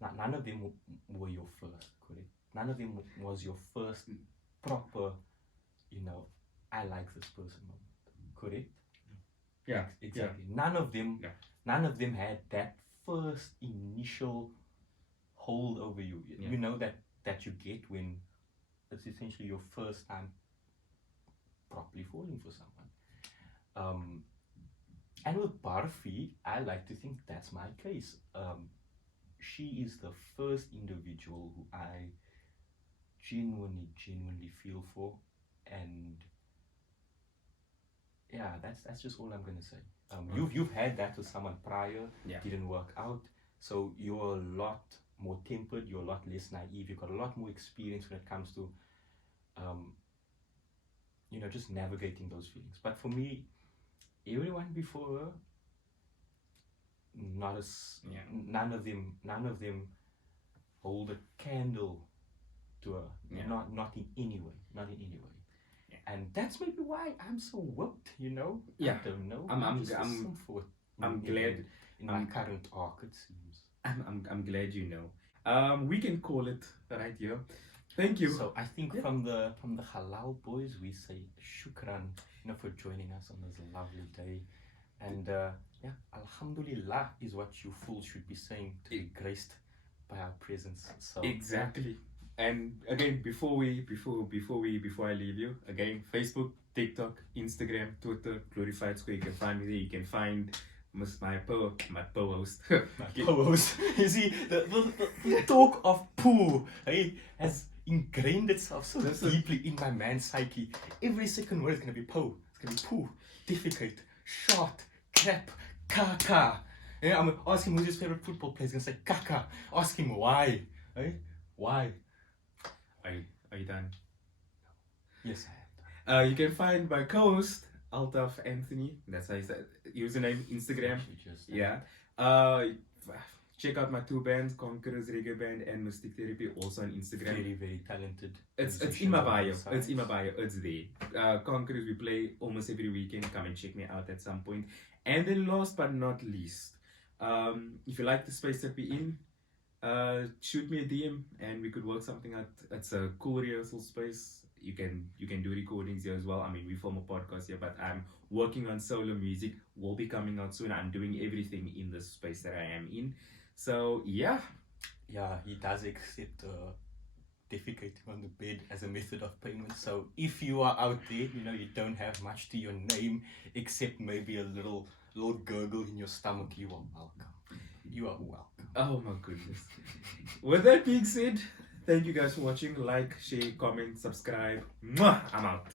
none of them were your first, correct? None of them was your first proper, I like this person moment, correct? Yeah, Exactly. None of them, Yeah. none of them had that first initial hold over you. Yeah. You know that you get when it's essentially your first time properly falling for someone. And with Barfi, I like to think that's my case. She is the first individual who I genuinely feel for, and yeah, that's just all I'm gonna say. You've had that with someone prior, Yeah. didn't work out, so you're a lot more tempered, you're a lot less naive, you've got a lot more experience when it comes to, just navigating those feelings. But for me, everyone before her, not as Yeah. none of them hold a candle to her. Yeah. Not in any way. Yeah. And that's maybe why I'm so whooped, Yeah. I don't know. I'm just a simp for it I'm in- glad- in my current arc, it seems. I'm glad you know. We can call it right here. Thank you. So I think from the Halal boys, we say shukran, for joining us on this lovely day. And Alhamdulillah is what you fools should be saying to be graced by our presence. So Exactly. And again, before I leave you, again, Facebook, TikTok, Instagram, Twitter, Glorified Square. You can find me there. You can find my co-host. my co-host. You see, the talk of poo, hey, has ingrained itself so deeply in my man's psyche. Every second word is gonna be poo. It's gonna be poo, defecate, shot, crap, caca. Yeah, I'm gonna ask him who's his favorite football player. He's gonna say caca. Ask him why. Hey, why? Are you done? Yes, I am. You can find my co-host Altaf Anthony. That's how you say it. Username Instagram. Yeah. Check out my two bands, Conquerors Reggae Band and Mystic Therapy, also on Instagram. Very, very talented. It's in my bio. It's in my bio. It's there. Conquerors, we play almost every weekend. Come and check me out at some point. And then last but not least, if you like the space that we're in, shoot me a DM and we could work something out. It's a cool rehearsal space. You can do recordings here as well. I mean, we film a podcast here, but I'm working on solo music. Will be coming out soon. I'm doing everything in the space that I am in. So yeah, he does accept defecating on the bed as a method of payment. So if you are out there, you don't have much to your name except maybe a little gurgle in your stomach, you are welcome. You are welcome. Oh my goodness. With that being said, thank you guys for watching. Like, share, comment, subscribe. Mwah! I'm out.